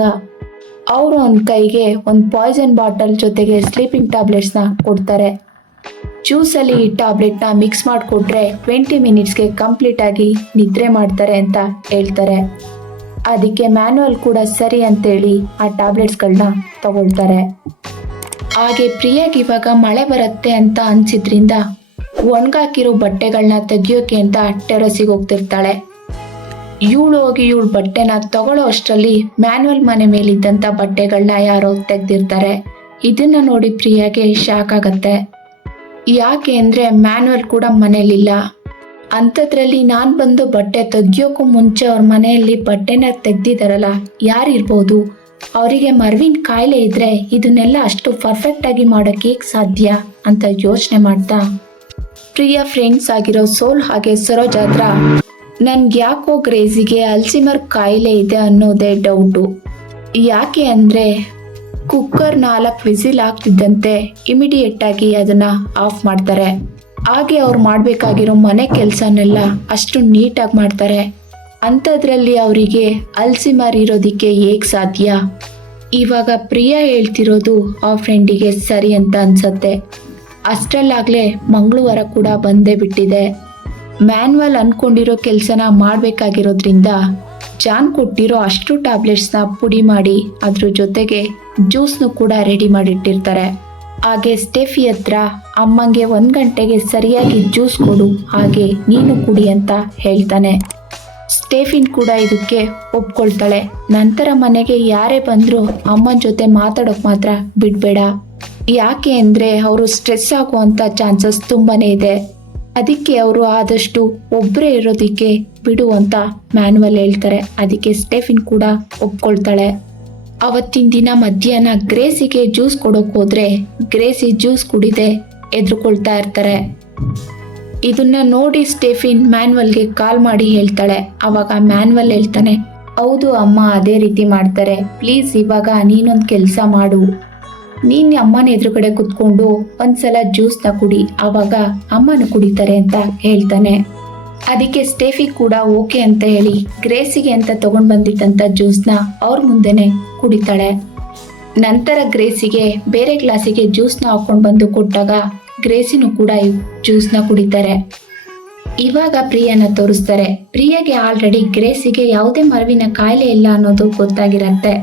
ಅವರು ಒಂದು ಕೈಗೆ ಒಂದು ಪಾಯ್ಸನ್ ಬಾಟಲ್ ಜೊತೆಗೆ ಸ್ಲೀಪಿಂಗ್ ಟ್ಯಾಬ್ಲೆಟ್ಸ್ನ ಕೊಡ್ತಾರೆ. ಜ್ಯೂಸಲ್ಲಿ ಈ ಟ್ಯಾಬ್ಲೆಟ್ನ ಮಿಕ್ಸ್ ಮಾಡಿಕೊಟ್ರೆ 20 ಮಿನಿಟ್ಸ್ಗೆ ಕಂಪ್ಲೀಟ್ ಆಗಿ ನಿದ್ರೆ ಮಾಡ್ತಾರೆ ಅಂತ ಹೇಳ್ತಾರೆ. ಅದಕ್ಕೆ ಮ್ಯಾನ್ಯುವಲ್ ಕೂಡ ಸರಿ ಅಂತೇಳಿ ಆ ಟ್ಯಾಬ್ಲೆಟ್ಸ್ಗಳನ್ನ ತಗೊಳ್ತಾರೆ. ಹಾಗೆ ಪ್ರಿಯಾಗ್ ಇವಾಗ ಮಳೆ ಬರುತ್ತೆ ಅಂತ ಅನ್ಸಿದ್ರಿಂದ ಒಣಗಾಕಿರೋ ಬಟ್ಟೆಗಳನ್ನ ತೆಗಿಯೋಕೆ ಅಂತ ಟೆರಸಿಗೆ ಹೋಗ್ತಿರ್ತಾಳೆ. ಇವಳು ಹೋಗಿ ಇವಳು ಬಟ್ಟೆನ ತಗೊಳ್ಳೋ ಅಷ್ಟರಲ್ಲಿ ಮ್ಯಾನ್ಯುವಲ್ ಮನೆ ಮೇಲಿದ್ದಂಥ ಬಟ್ಟೆಗಳನ್ನ ಯಾರೋ ತೆಗ್ದಿರ್ತಾರೆ. ಇದನ್ನ ನೋಡಿ ಪ್ರಿಯಾಗೆ ಶಾಕ್ ಆಗತ್ತೆ. ಯಾಕೆ ಅಂದ್ರೆ ಮ್ಯಾನ್ಯುವಲ್ ಕೂಡ ಮನೇಲಿಲ್ಲ. ಅಂಥದ್ರಲ್ಲಿ ನಾನು ಬಂದು ಬಟ್ಟೆ ತೆಗಿಯೋಕ್ಕೂ ಮುಂಚೆ ಅವ್ರ ಮನೆಯಲ್ಲಿ ಬಟ್ಟೆನ ತೆಗ್ದಿದಾರಲ್ಲ, ಯಾರಿರ್ಬೋದು? ಅವರಿಗೆ ಮರವಿನ ಕಾಯಿಲೆ ಇದ್ರೆ ಇದನ್ನೆಲ್ಲ ಅಷ್ಟು ಪರ್ಫೆಕ್ಟ್ ಆಗಿ ಮಾಡೋಕೆ ಹೇಗೆ ಸಾಧ್ಯ ಅಂತ ಯೋಚನೆ ಮಾಡ್ತಾ ಪ್ರಿಯಾ ಫ್ರೆಂಡ್ಸ್ ಆಗಿರೋ ಸೋಲ್ ಹಾಗೆ ಸರೋಜ್ ಹತ್ರ ನನ್ಗೆ ಯಾಕೋ ಗ್ರೇಸಿಗೆ ಅಲ್ಸಿಮರ್ ಕಾಯಿಲೆ ಇದೆ ಅನ್ನೋದೇ ಡೌಟು. ಯಾಕೆ ಅಂದ್ರೆ ಕುಕ್ಕರ್ 4 ವಿಸಿಲ್ ಆಗ್ತಿದ್ದಂತೆ ಇಮಿಡಿಯೇಟ್ ಆಗಿ ಅದನ್ನ ಆಫ್ ಮಾಡ್ತಾರೆ. ಹಾಗೆ ಅವ್ರು ಮಾಡ್ಬೇಕಾಗಿರೋ ಮನೆ ಕೆಲಸನೆಲ್ಲ ಅಷ್ಟು ನೀಟಾಗಿ ಮಾಡ್ತಾರೆ. ಅಂಥದ್ರಲ್ಲಿ ಅವರಿಗೆ ಅಲ್ಸಿಮರ್ ಇರೋದಿಕ್ಕೆ ಹೇಗ್ ಸಾಧ್ಯ? ಇವಾಗ ಪ್ರಿಯಾ ಹೇಳ್ತಿರೋದು ಆ ಫ್ರೆಂಡಿಗೆ ಸರಿ ಅಂತ ಅನ್ಸತ್ತೆ. ಅಷ್ಟರಲ್ಲಾಗಲೇ ಮಂಗಳವಾರ ಕೂಡ ಬಂದೇ ಬಿಟ್ಟಿದೆ. ಮ್ಯಾನ್ಯುವಲ್ ಅನ್ಕೊಂಡಿರೋ ಕೆಲಸನ ಮಾಡಬೇಕಾಗಿರೋದ್ರಿಂದ ಜಾನ್ ಕೊಟ್ಟಿರೋ ಅಷ್ಟು ಟ್ಯಾಬ್ಲೆಟ್ಸ್ನ ಪುಡಿ ಮಾಡಿ ಅದ್ರ ಜೊತೆಗೆ ಜ್ಯೂಸ್ನು ಕೂಡ ರೆಡಿ ಮಾಡಿಟ್ಟಿರ್ತಾರೆ. ಹಾಗೆ ಸ್ಟೇಫಿ ಹತ್ರ ಅಮ್ಮಂಗೆ 1 ಗಂಟೆಗೆ ಸರಿಯಾಗಿ ಜ್ಯೂಸ್ ಕೊಡು, ಹಾಗೆ ನೀನು ಕುಡಿ ಅಂತ ಹೇಳ್ತಾನೆ. ಸ್ಟೇಫಿನ್ ಕೂಡ ಇದಕ್ಕೆ ಒಪ್ಕೊಳ್ತಾಳೆ. ನಂತರ ಮನೆಗೆ ಯಾರೇ ಬಂದರೂ ಅಮ್ಮನ ಜೊತೆ ಮಾತಾಡೋಕೆ ಮಾತ್ರ ಬಿಡಬೇಡ, ಯಾಕೆ ಅಂದರೆ ಅವರು ಸ್ಟ್ರೆಸ್ ಆಗುವಂಥ ಚಾನ್ಸಸ್ ತುಂಬಾನೇ ಇದೆ, ಅದಕ್ಕೆ ಅವರು ಆದಷ್ಟು ಒಬ್ಬರೇ ಇರೋದಕ್ಕೆ ಬಿಡು ಅಂತ ಮ್ಯಾನ್ಯುವಲ್ ಹೇಳ್ತಾರೆ. ಅದಕ್ಕೆ ಸ್ಟೇಫಿನ್ ಕೂಡ ಒಪ್ಕೊಳ್ತಾಳೆ. ಅವತ್ತಿನ ದಿನ ಮಧ್ಯಾಹ್ನ ಗ್ರೇಸಿಗೆ ಜ್ಯೂಸ್ ಕೊಡೋಕೆ ಹೋದ್ರೆ ಗ್ರೇಸಿ ಜ್ಯೂಸ್ ಕುಡಿದೆ ಎದ್ರುಕೊಳ್ತಾ ಇರ್ತಾರೆ. ಇದನ್ನ ನೋಡಿ ಸ್ಟೇಫಿನ್ ಮ್ಯಾನ್ಯುವಲ್ಗೆ ಕಾಲ್ ಮಾಡಿ ಹೇಳ್ತಾಳೆ. ಅವಾಗ ಮ್ಯಾನ್ಯುವಲ್ ಹೇಳ್ತಾನೆ, ಹೌದು ಅಮ್ಮ ಅದೇ ರೀತಿ ಮಾಡ್ತಾರೆ, ಪ್ಲೀಸ್ ಇವಾಗ ನೀನೊಂದು ಕೆಲಸ ಮಾಡು, ನೀನ್ ಅಮ್ಮನ ಎದುರುಗಡೆ ಕುತ್ಕೊಂಡು ಒಂದ್ಸಲ ಜ್ಯೂಸ್ನ ಕುಡಿ, ಅವಾಗ ಅಮ್ಮನ ಕುಡಿತಾರೆ ಅಂತ ಹೇಳ್ತಾನೆ. ಅದಕ್ಕೆ ಸ್ಟೇಫಿ ಕೂಡ ಓಕೆ ಅಂತ ಹೇಳಿ ಗ್ರೇಸಿಗೆ ಅಂತ ತಗೊಂಡ್ ಬಂದಿದ್ದಂತ ಜ್ಯೂಸ್ನ ಅವ್ರ ಮುಂದೆನೆ ಕುಡಿತಾಳೆ. ನಂತರ ಗ್ರೇಸಿಗೆ ಬೇರೆ ಗ್ಲಾಸಿಗೆ ಜ್ಯೂಸ್ನ ಹಾಕೊಂಡು ಬಂದು ಕೊಟ್ಟಾಗ ಗ್ರೇಸಿನೂ ಕೂಡ ಜ್ಯೂಸ್ನ ಕುಡಿತಾರೆ. ಇವಾಗ ಪ್ರಿಯಾನ ತೋರಿಸ್ತಾರೆ. ಪ್ರಿಯಾಗೆ ಆಲ್ರೆಡಿ ಗ್ರೇಸಿಗೆ ಯಾವುದೇ ಮರವಿನ ಕಾಯಿಲೆ ಇಲ್ಲ ಅನ್ನೋದು ಗೊತ್ತಾಗಿರತ್ತೆ.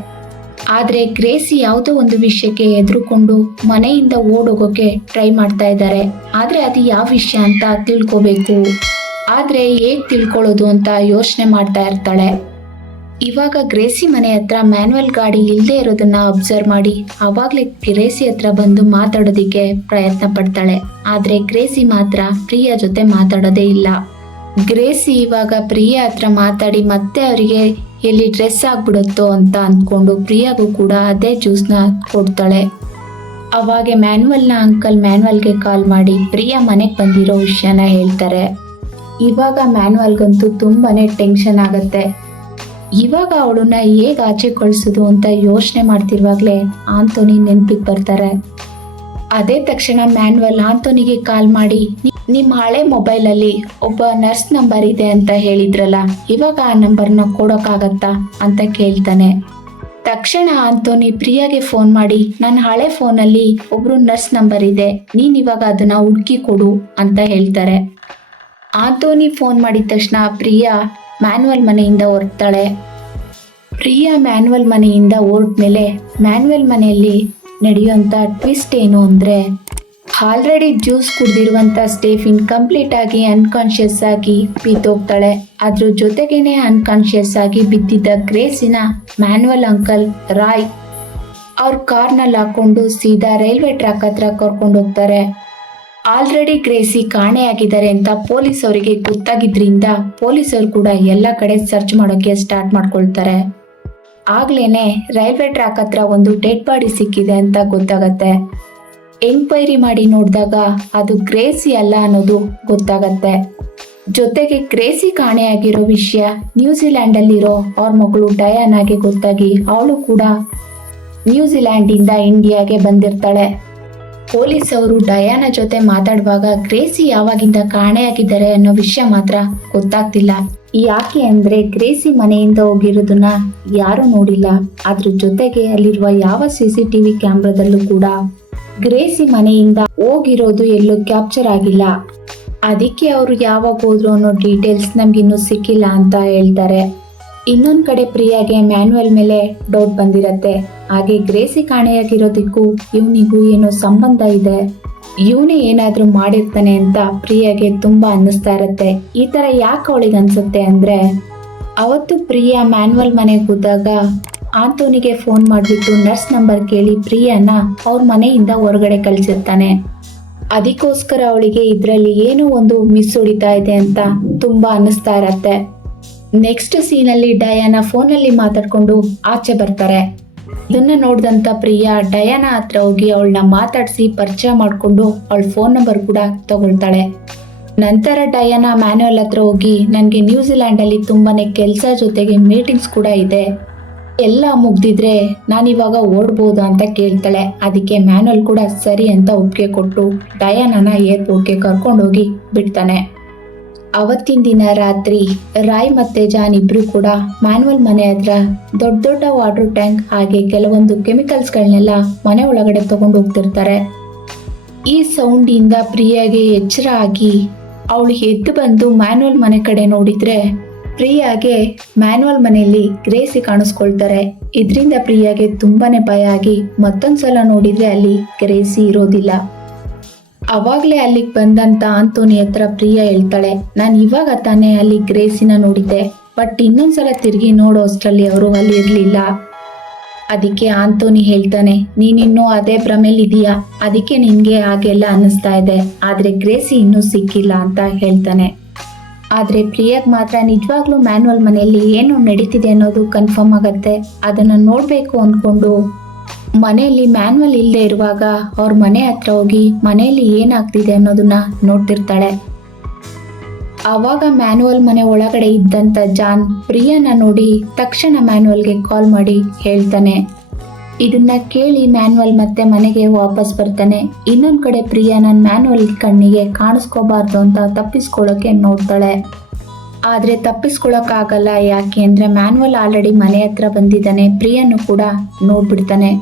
ಆದ್ರೆ ಗ್ರೇಸಿ ಯಾವುದೋ ಒಂದು ವಿಷಯಕ್ಕೆ ಎದುರುಕೊಂಡು ಮನೆಯಿಂದ ಓಡೋಗೋಕೆ ಟ್ರೈ ಮಾಡ್ತಾ ಇದ್ದಾರೆ. ಆದ್ರೆ ಅದು ಯಾವ ವಿಷಯ ಅಂತ ತಿಳ್ಕೋಬೇಕು, ಆದ್ರೆ ಹೇಗ್ ತಿಳ್ಕೊಳ್ಳೋದು ಅಂತ ಯೋಚನೆ ಮಾಡ್ತಾ ಇರ್ತಾಳೆ. ಇವಾಗ ಗ್ರೇಸಿ ಮನೆ ಹತ್ರ ಮ್ಯಾನ್ಯುವಲ್ ಗಾಡಿ ಇಲ್ಲದೆ ಇರೋದನ್ನ ಅಬ್ಸರ್ವ್ ಮಾಡಿ ಅವಾಗ್ಲೇ ಗ್ರೇಸಿ ಹತ್ರ ಬಂದು ಮಾತಾಡೋದಿಕ್ಕೆ ಪ್ರಯತ್ನ ಪಡ್ತಾಳೆ. ಆದ್ರೆ ಗ್ರೇಸಿ ಮಾತ್ರ ಪ್ರಿಯಾ ಜೊತೆ ಮಾತಾಡೋದೇ ಇಲ್ಲ. ಗ್ರೇಸಿ ಇವಾಗ ಪ್ರಿಯಾ ಹತ್ರ ಮಾತಾಡಿ ಮತ್ತೆ ಅವರಿಗೆ ಎಲ್ಲಿ ಡ್ರೆಸ್ ಆಗ್ಬಿಡುತ್ತೋ ಅಂತ ಅಂದ್ಕೊಂಡು ಪ್ರಿಯಾಗೂ ಕೂಡ ಅದೇ ಜ್ಯೂಸ್ನ ಕೊಡ್ತಾಳೆ. ಅವಾಗ ಮ್ಯಾನ್ಯುವಲ್ನ ಅಂಕಲ್ ಮ್ಯಾನ್ಯುವಲ್ಗೆ ಕಾಲ್ ಮಾಡಿ ಪ್ರಿಯಾ ಮನೆಗೆ ಬಂದಿರೋ ವಿಷಯನ ಹೇಳ್ತಾರೆ. ಇವಾಗ ಮ್ಯಾನ್ಯುವಲ್ಗಂತೂ ತುಂಬಾನೇ ಟೆನ್ಷನ್ ಆಗತ್ತೆ. ಇವಾಗ ಅವಳನ್ನ ಹೇಗೆ ಆಚೆ ಕಳಿಸೋದು ಅಂತ ಯೋಚನೆ ಮಾಡ್ತಿರುವಾಗಲೇ ಆಂಟೋನಿ ನೆನಪಿಗೆ ಬರ್ತಾರೆ. ಅದೇ ತಕ್ಷಣ ಮ್ಯಾನ್ಯುವಲ್ ಆಂಟೋನಿಗೆ ಕಾಲ್ ಮಾಡಿ ನಿಮ್ಮ ಹಳೆ ಮೊಬೈಲಲ್ಲಿ ಒಬ್ಬ ನರ್ಸ್ ನಂಬರ್ ಇದೆ ಅಂತ ಹೇಳಿದ್ರಲ್ಲ, ಇವಾಗ ಆ ನಂಬರ್ನ ಕೊಡೋಕ್ಕಾಗತ್ತಾ ಅಂತ ಕೇಳ್ತಾನೆ. ತಕ್ಷಣ ಆಂಟೋನಿ ಪ್ರಿಯಾಗೆ ಫೋನ್ ಮಾಡಿ ನನ್ನ ಹಳೆ ಫೋನಲ್ಲಿ ಒಬ್ರು ನರ್ಸ್ ನಂಬರ್ ಇದೆ, ನೀನ್ ಇವಾಗ ಅದನ್ನ ಹುಡುಕಿ ಕೊಡು ಅಂತ ಹೇಳ್ತಾರೆ. ಆಂಟೋನಿ ಫೋನ್ ಮಾಡಿದ ತಕ್ಷಣ ಪ್ರಿಯಾ ಮ್ಯಾನ್ಯುವಲ್ ಮನೆಯಿಂದ ಹೊರಡ್ತಾಳೆ. ಪ್ರಿಯಾ ಮ್ಯಾನ್ಯುವಲ್ ಮನೆಯಿಂದ ಹೊರಟ್ಮೇಲೆ ಮ್ಯಾನ್ಯುವಲ್ ಮನೆಯಲ್ಲಿ ನಡೆಯುವಂಥ ಟ್ವಿಸ್ಟ್ ಏನು ಅಂದರೆ ಆಲ್ರೆಡಿ ಜ್ಯೂಸ್ ಕುಡ್ದಿರುವಂತ ಸ್ಟೇಫಿನ್ ಕಂಪ್ಲೀಟ್ ಆಗಿ ಅನ್ಕಾನ್ಶಿಯಸ್ ಆಗಿ ಬಿದ್ದೋಗ್ತಾಳೆ. ಅದ್ರ ಜೊತೆಗೇನೆ ಅನ್ಕಾನ್ಶಿಯಸ್ ಆಗಿ ಬಿದ್ದಿದ್ದ ಗ್ರೇಸಿನ ಮ್ಯಾನ್ಯುವಲ್ ಅಂಕಲ್ ರಾಯ್ ಅವ್ರ ಕಾರ್ನಲ್ಲಿ ಹಾಕೊಂಡು ಸೀದಾ ರೈಲ್ವೆ ಟ್ರ್ಯಾಕ್ ಹತ್ರ ಕರ್ಕೊಂಡು ಹೋಗ್ತಾರೆ. ಆಲ್ರೆಡಿ ಗ್ರೇಸಿ ಕಾಣೆಯಾಗಿದ್ದಾರೆ ಅಂತ ಪೊಲೀಸ್ ಅವರಿಗೆ ಗೊತ್ತಾಗಿದ್ರಿಂದ ಪೊಲೀಸರು ಕೂಡ ಎಲ್ಲ ಕಡೆ ಸರ್ಚ್ ಮಾಡೋಕೆ ಸ್ಟಾರ್ಟ್ ಮಾಡ್ಕೊಳ್ತಾರೆ. ಆಗ್ಲೇನೆ ರೈಲ್ವೆ ಟ್ರ್ಯಾಕ್ ಹತ್ರ ಒಂದು ಡೆಡ್ ಬಾಡಿ ಸಿಕ್ಕಿದೆ ಅಂತ ಗೊತ್ತಾಗತ್ತೆ. ಎಂಕ್ವೈರಿ ಮಾಡಿ ನೋಡಿದಾಗ ಅದು ಗ್ರೇಸಿ ಅಲ್ಲ ಅನ್ನೋದು ಗೊತ್ತಾಗತ್ತೆ. ಜೊತೆಗೆ ಗ್ರೇಸಿ ಕಾಣೆಯಾಗಿರೋ ವಿಷಯ ನ್ಯೂಜಿಲ್ಯಾಂಡ್ ಅಲ್ಲಿರೋ ಅವ್ರ ಮಗಳು ಡಯಾನಾಗೆ ಗೊತ್ತಾಗಿ ಅವಳು ಕೂಡ ನ್ಯೂಜಿಲ್ಯಾಂಡ್ ಇಂದ ಇಂಡಿಯಾಗೆ ಬಂದಿರ್ತಾಳೆ. ಪೊಲೀಸ್ ಅವರು ಡಯಾನ ಜೊತೆ ಮಾತಾಡುವಾಗ ಗ್ರೇಸಿ ಯಾವಾಗಿಂದ ಕಾಣೆಯಾಗಿದ್ದಾರೆ ಅನ್ನೋ ವಿಷಯ ಮಾತ್ರ ಗೊತ್ತಾಗ್ತಿಲ್ಲ. ಯಾಕೆ ಅಂದ್ರೆ ಗ್ರೇಸಿ ಮನೆಯಿಂದ ಹೋಗಿರೋದನ್ನ ಯಾರು ನೋಡಿಲ್ಲ. ಅದ್ರ ಜೊತೆಗೆ ಅಲ್ಲಿರುವ ಯಾವ CCTV ಕ್ಯಾಮ್ರಾದಲ್ಲೂ ಕೂಡ ಗ್ರೇಸಿ ಮನೆಯಿಂದ ಹೋಗಿರೋದು ಎಲ್ಲೂ ಕ್ಯಾಪ್ಚರ್ ಆಗಿಲ್ಲ. ಅದಕ್ಕೆ ಅವರು ಯಾವಾಗ ಹೋದ್ರು ಅನ್ನೋ ಡೀಟೇಲ್ಸ್ ನಮ್ಗಿನ್ನೂ ಸಿಕ್ಕಿಲ್ಲ ಅಂತ ಹೇಳ್ತಾರೆ. ಇನ್ನೊಂದ್ ಕಡೆ ಪ್ರಿಯಾಗೆ ಮ್ಯಾನ್ಯುವಲ್ ಮೇಲೆ ಡೌಟ್ ಬಂದಿರತ್ತೆ. ಹಾಗೆ ಗ್ರೇಸಿ ಕಾಣೆಯಾಗಿರೋದಕ್ಕೂ ಇವನಿಗೂ ಏನೋ ಸಂಬಂಧ ಇದೆ, ಇವನೇ ಏನಾದ್ರೂ ಮಾಡಿರ್ತಾನೆ ಅಂತ ಪ್ರಿಯಾಗೆ ತುಂಬಾ ಅನ್ನಿಸ್ತಾ ಇರತ್ತೆ. ಈ ತರ ಯಾಕೆ ಅವಳಿಗೆ ಅನ್ಸುತ್ತೆ ಅಂದ್ರೆ ಅವತ್ತು ಪ್ರಿಯಾ ಮ್ಯಾನ್ಯುವಲ್ ಮನೆಗೆ ಹೋದಾಗ ಆಂಟೋನಿಗೆ ಫೋನ್ ಮಾಡ್ಬಿಟ್ಟು ನರ್ಸ್ ನಂಬರ್ ಕೇಳಿ ಪ್ರಿಯಾನ ಅವ್ರ ಮನೆಯಿಂದ ಹೊರಗಡೆ ಕಳ್ಸಿರ್ತಾನೆ. ಅದಕ್ಕೋಸ್ಕರ ಅವಳಿಗೆ ಇದ್ರಲ್ಲಿ ಏನೋ ಒಂದು ಮಿಸ್ ಹೊಡಿತಾ ಇದೆ ಅಂತ ತುಂಬಾ ಅನ್ನಿಸ್ತಾ ಇರತ್ತೆ. ನೆಕ್ಸ್ಟ್ ಸೀನಲ್ಲಿ ಡಯಾನ ಫೋನಲ್ಲಿ ಮಾತಾಡ್ಕೊಂಡು ಆಚೆ ಬರ್ತಾರೆ. ಇದನ್ನ ನೋಡಿದಂತ ಪ್ರಿಯಾ ಡಯಾನ ಹತ್ರ ಹೋಗಿ ಅವಳನ್ನ ಮಾತಾಡಿಸಿ ಪರಿಚಯ ಮಾಡ್ಕೊಂಡು ಅವಳ ಫೋನ್ ನಂಬರ್ ಕೂಡ ತಗೊಳ್ತಾಳೆ. ನಂತರ ಡಯಾನ ಮ್ಯಾನ್ಯುವಲ್ ಹತ್ರ ಹೋಗಿ ನನಗೆ ನ್ಯೂಜಿಲ್ಯಾಂಡ್ ಅಲ್ಲಿ ತುಂಬಾನೇ ಕೆಲಸ ಜೊತೆಗೆ ಮೀಟಿಂಗ್ಸ್ ಕೂಡ ಇದೆ, ಎಲ್ಲ ಮುಗ್ದಿದ್ರೆ ನಾನಿವಾಗ ಓಡ್ಬೋದು ಅಂತ ಕೇಳ್ತಾಳೆ. ಅದಕ್ಕೆ ಮ್ಯಾನ್ಯುವಲ್ ಕೂಡ ಸರಿ ಅಂತ ಒಪ್ಪಿಗೆ ಕೊಟ್ಟು ಡಯಾನನ ಏರ್ಪೋರ್ಟ್ಗೆ ಕರ್ಕೊಂಡೋಗಿ ಬಿಡ್ತಾನೆ. ಅವತ್ತಿನ ದಿನ ರಾತ್ರಿ ರಾಯ್ ಮತ್ತೆ ಜಾನ್ ಇಬ್ರು ಕೂಡ ಮ್ಯಾನ್ಯುವಲ್ ಮನೆ ಹತ್ರ ದೊಡ್ಡ ದೊಡ್ಡ ವಾಟರ್ ಟ್ಯಾಂಕ್ ಹಾಗೆ ಕೆಲವೊಂದು ಕೆಮಿಕಲ್ಸ್ಗಳನ್ನೆಲ್ಲ ಮನೆ ಒಳಗಡೆ ತಗೊಂಡು ಹೋಗ್ತಿರ್ತಾರೆ. ಈ ಸೌಂಡ್ ಇಂದ ಪ್ರಿಯಾಗೆ ಎಚ್ಚರ ಆಗಿ ಅವಳು ಎದ್ದು ಬಂದು ಮ್ಯಾನ್ಯುವಲ್ ಮನೆ ಕಡೆ ನೋಡಿದ್ರೆ ಪ್ರಿಯಾಗೆ ಮ್ಯಾನ್ಯುವಲ್ ಮನೆಯಲ್ಲಿ ಗ್ರೇಸಿ ಕಾಣಿಸ್ಕೊಳ್ತಾರೆ. ಇದರಿಂದ ಪ್ರಿಯಾಗೆ ತುಂಬಾನೇ ಭಯ ಆಗಿ ಮತ್ತೊಂದ್ಸಲ ನೋಡಿದ್ರೆ ಅಲ್ಲಿ ಗ್ರೇಸಿ ಇರೋದಿಲ್ಲ. ಅವಾಗ್ಲೇ ಅಲ್ಲಿಗೆ ಬಂದಂತ ಆಂಟೋನಿ ಹತ್ರ ಪ್ರಿಯಾ ಹೇಳ್ತಾಳೆ, ನಾನು ಇವಾಗ ತಾನೇ ಅಲ್ಲಿ ಗ್ರೇಸಿನ ನೋಡಿದ್ದೆ, ಬಟ್ ಇನ್ನೊಂದ್ಸಲ ತಿರುಗಿ ನೋಡೋ ಅಷ್ಟರಲ್ಲಿ ಅವರು ಅಲ್ಲಿ ಇರ್ಲಿಲ್ಲ. ಅದಕ್ಕೆ ಆಂಟೋನಿ ಹೇಳ್ತಾನೆ, ನೀನಿನ್ನೂ ಅದೇ ಭ್ರಮೇಲಿ ಇದೀಯಾ, ಅದಕ್ಕೆ ನಿನ್ಗೆ ಹಾಗೆಲ್ಲ ಅನ್ನಿಸ್ತಾ ಇದೆ, ಆದ್ರೆ ಗ್ರೇಸಿ ಇನ್ನೂ ಸಿಕ್ಕಿಲ್ಲ ಅಂತ ಹೇಳ್ತಾನೆ. ಆದ್ರೆ ಪ್ರಿಯಾಗ್ ಮಾತ್ರ ನಿಜವಾಗ್ಲೂ ಮ್ಯಾನ್ಯುವಲ್ ಮನೆಯಲ್ಲಿ ಏನು ನಡೀತಿದೆ ಅನ್ನೋದು ಕನ್ಫರ್ಮ್ ಆಗತ್ತೆ. ಅದನ್ನ ನೋಡ್ಬೇಕು ಅನ್ಕೊಂಡು ಮನೆಯಲ್ಲಿ ಮ್ಯಾನ್ಯುವಲ್ ಇಲ್ಲದೆ ಇರುವಾಗ ಅವ್ರ ಮನೆ ಹತ್ರ ಹೋಗಿ ಮನೆಯಲ್ಲಿ ಏನಾಗ್ತಿದೆ ಅನ್ನೋದನ್ನ ನೋಡ್ತಿರ್ತಾಳೆ. ಆವಾಗ ಮ್ಯಾನ್ಯುವಲ್ ಮನೆ ಒಳಗಡೆ ಇದ್ದಂತ ಜಾನ್ ಪ್ರಿಯಾನ ನೋಡಿ ತಕ್ಷಣ ಮ್ಯಾನ್ಯುವಲ್ಗೆ ಕಾಲ್ ಮಾಡಿ ಹೇಳ್ತಾನೆ. ಇದನ್ನ ಕೇಳಿ ಮ್ಯಾನ್ಯುವಲ್ ಮತ್ತೆ ಮನೆಗೆ ವಾಪಸ್ ಬರ್ತಾನೆ. ಇನ್ನೊಂದ್ ಕಡೆ ಪ್ರಿಯಾ ನನ್ನ ಮ್ಯಾನ್ಯುವಲ್ ಕಣ್ಣಿಗೆ ಕಾಣಿಸ್ಕೋಬಾರ್ದು ಅಂತ ತಪ್ಪಿಸ್ಕೊಳ್ಳೋಕೆ ನೋಡ್ತಾಳೆ. ಆದ್ರೆ ತಪ್ಪಿಸ್ಕೊಳಕ್ ಆಗಲ್ಲ. ಯಾಕೆ ಅಂದ್ರೆ ಮ್ಯಾನ್ಯುವಲ್ ಆಲ್ರೆಡಿ ಮನೆ ಹತ್ರ ಬಂದಿದ್ದಾನೆ. ಪ್ರಿಯಾನು ಕೂಡ ನೋಡ್ಬಿಡ್ತಾನೆ.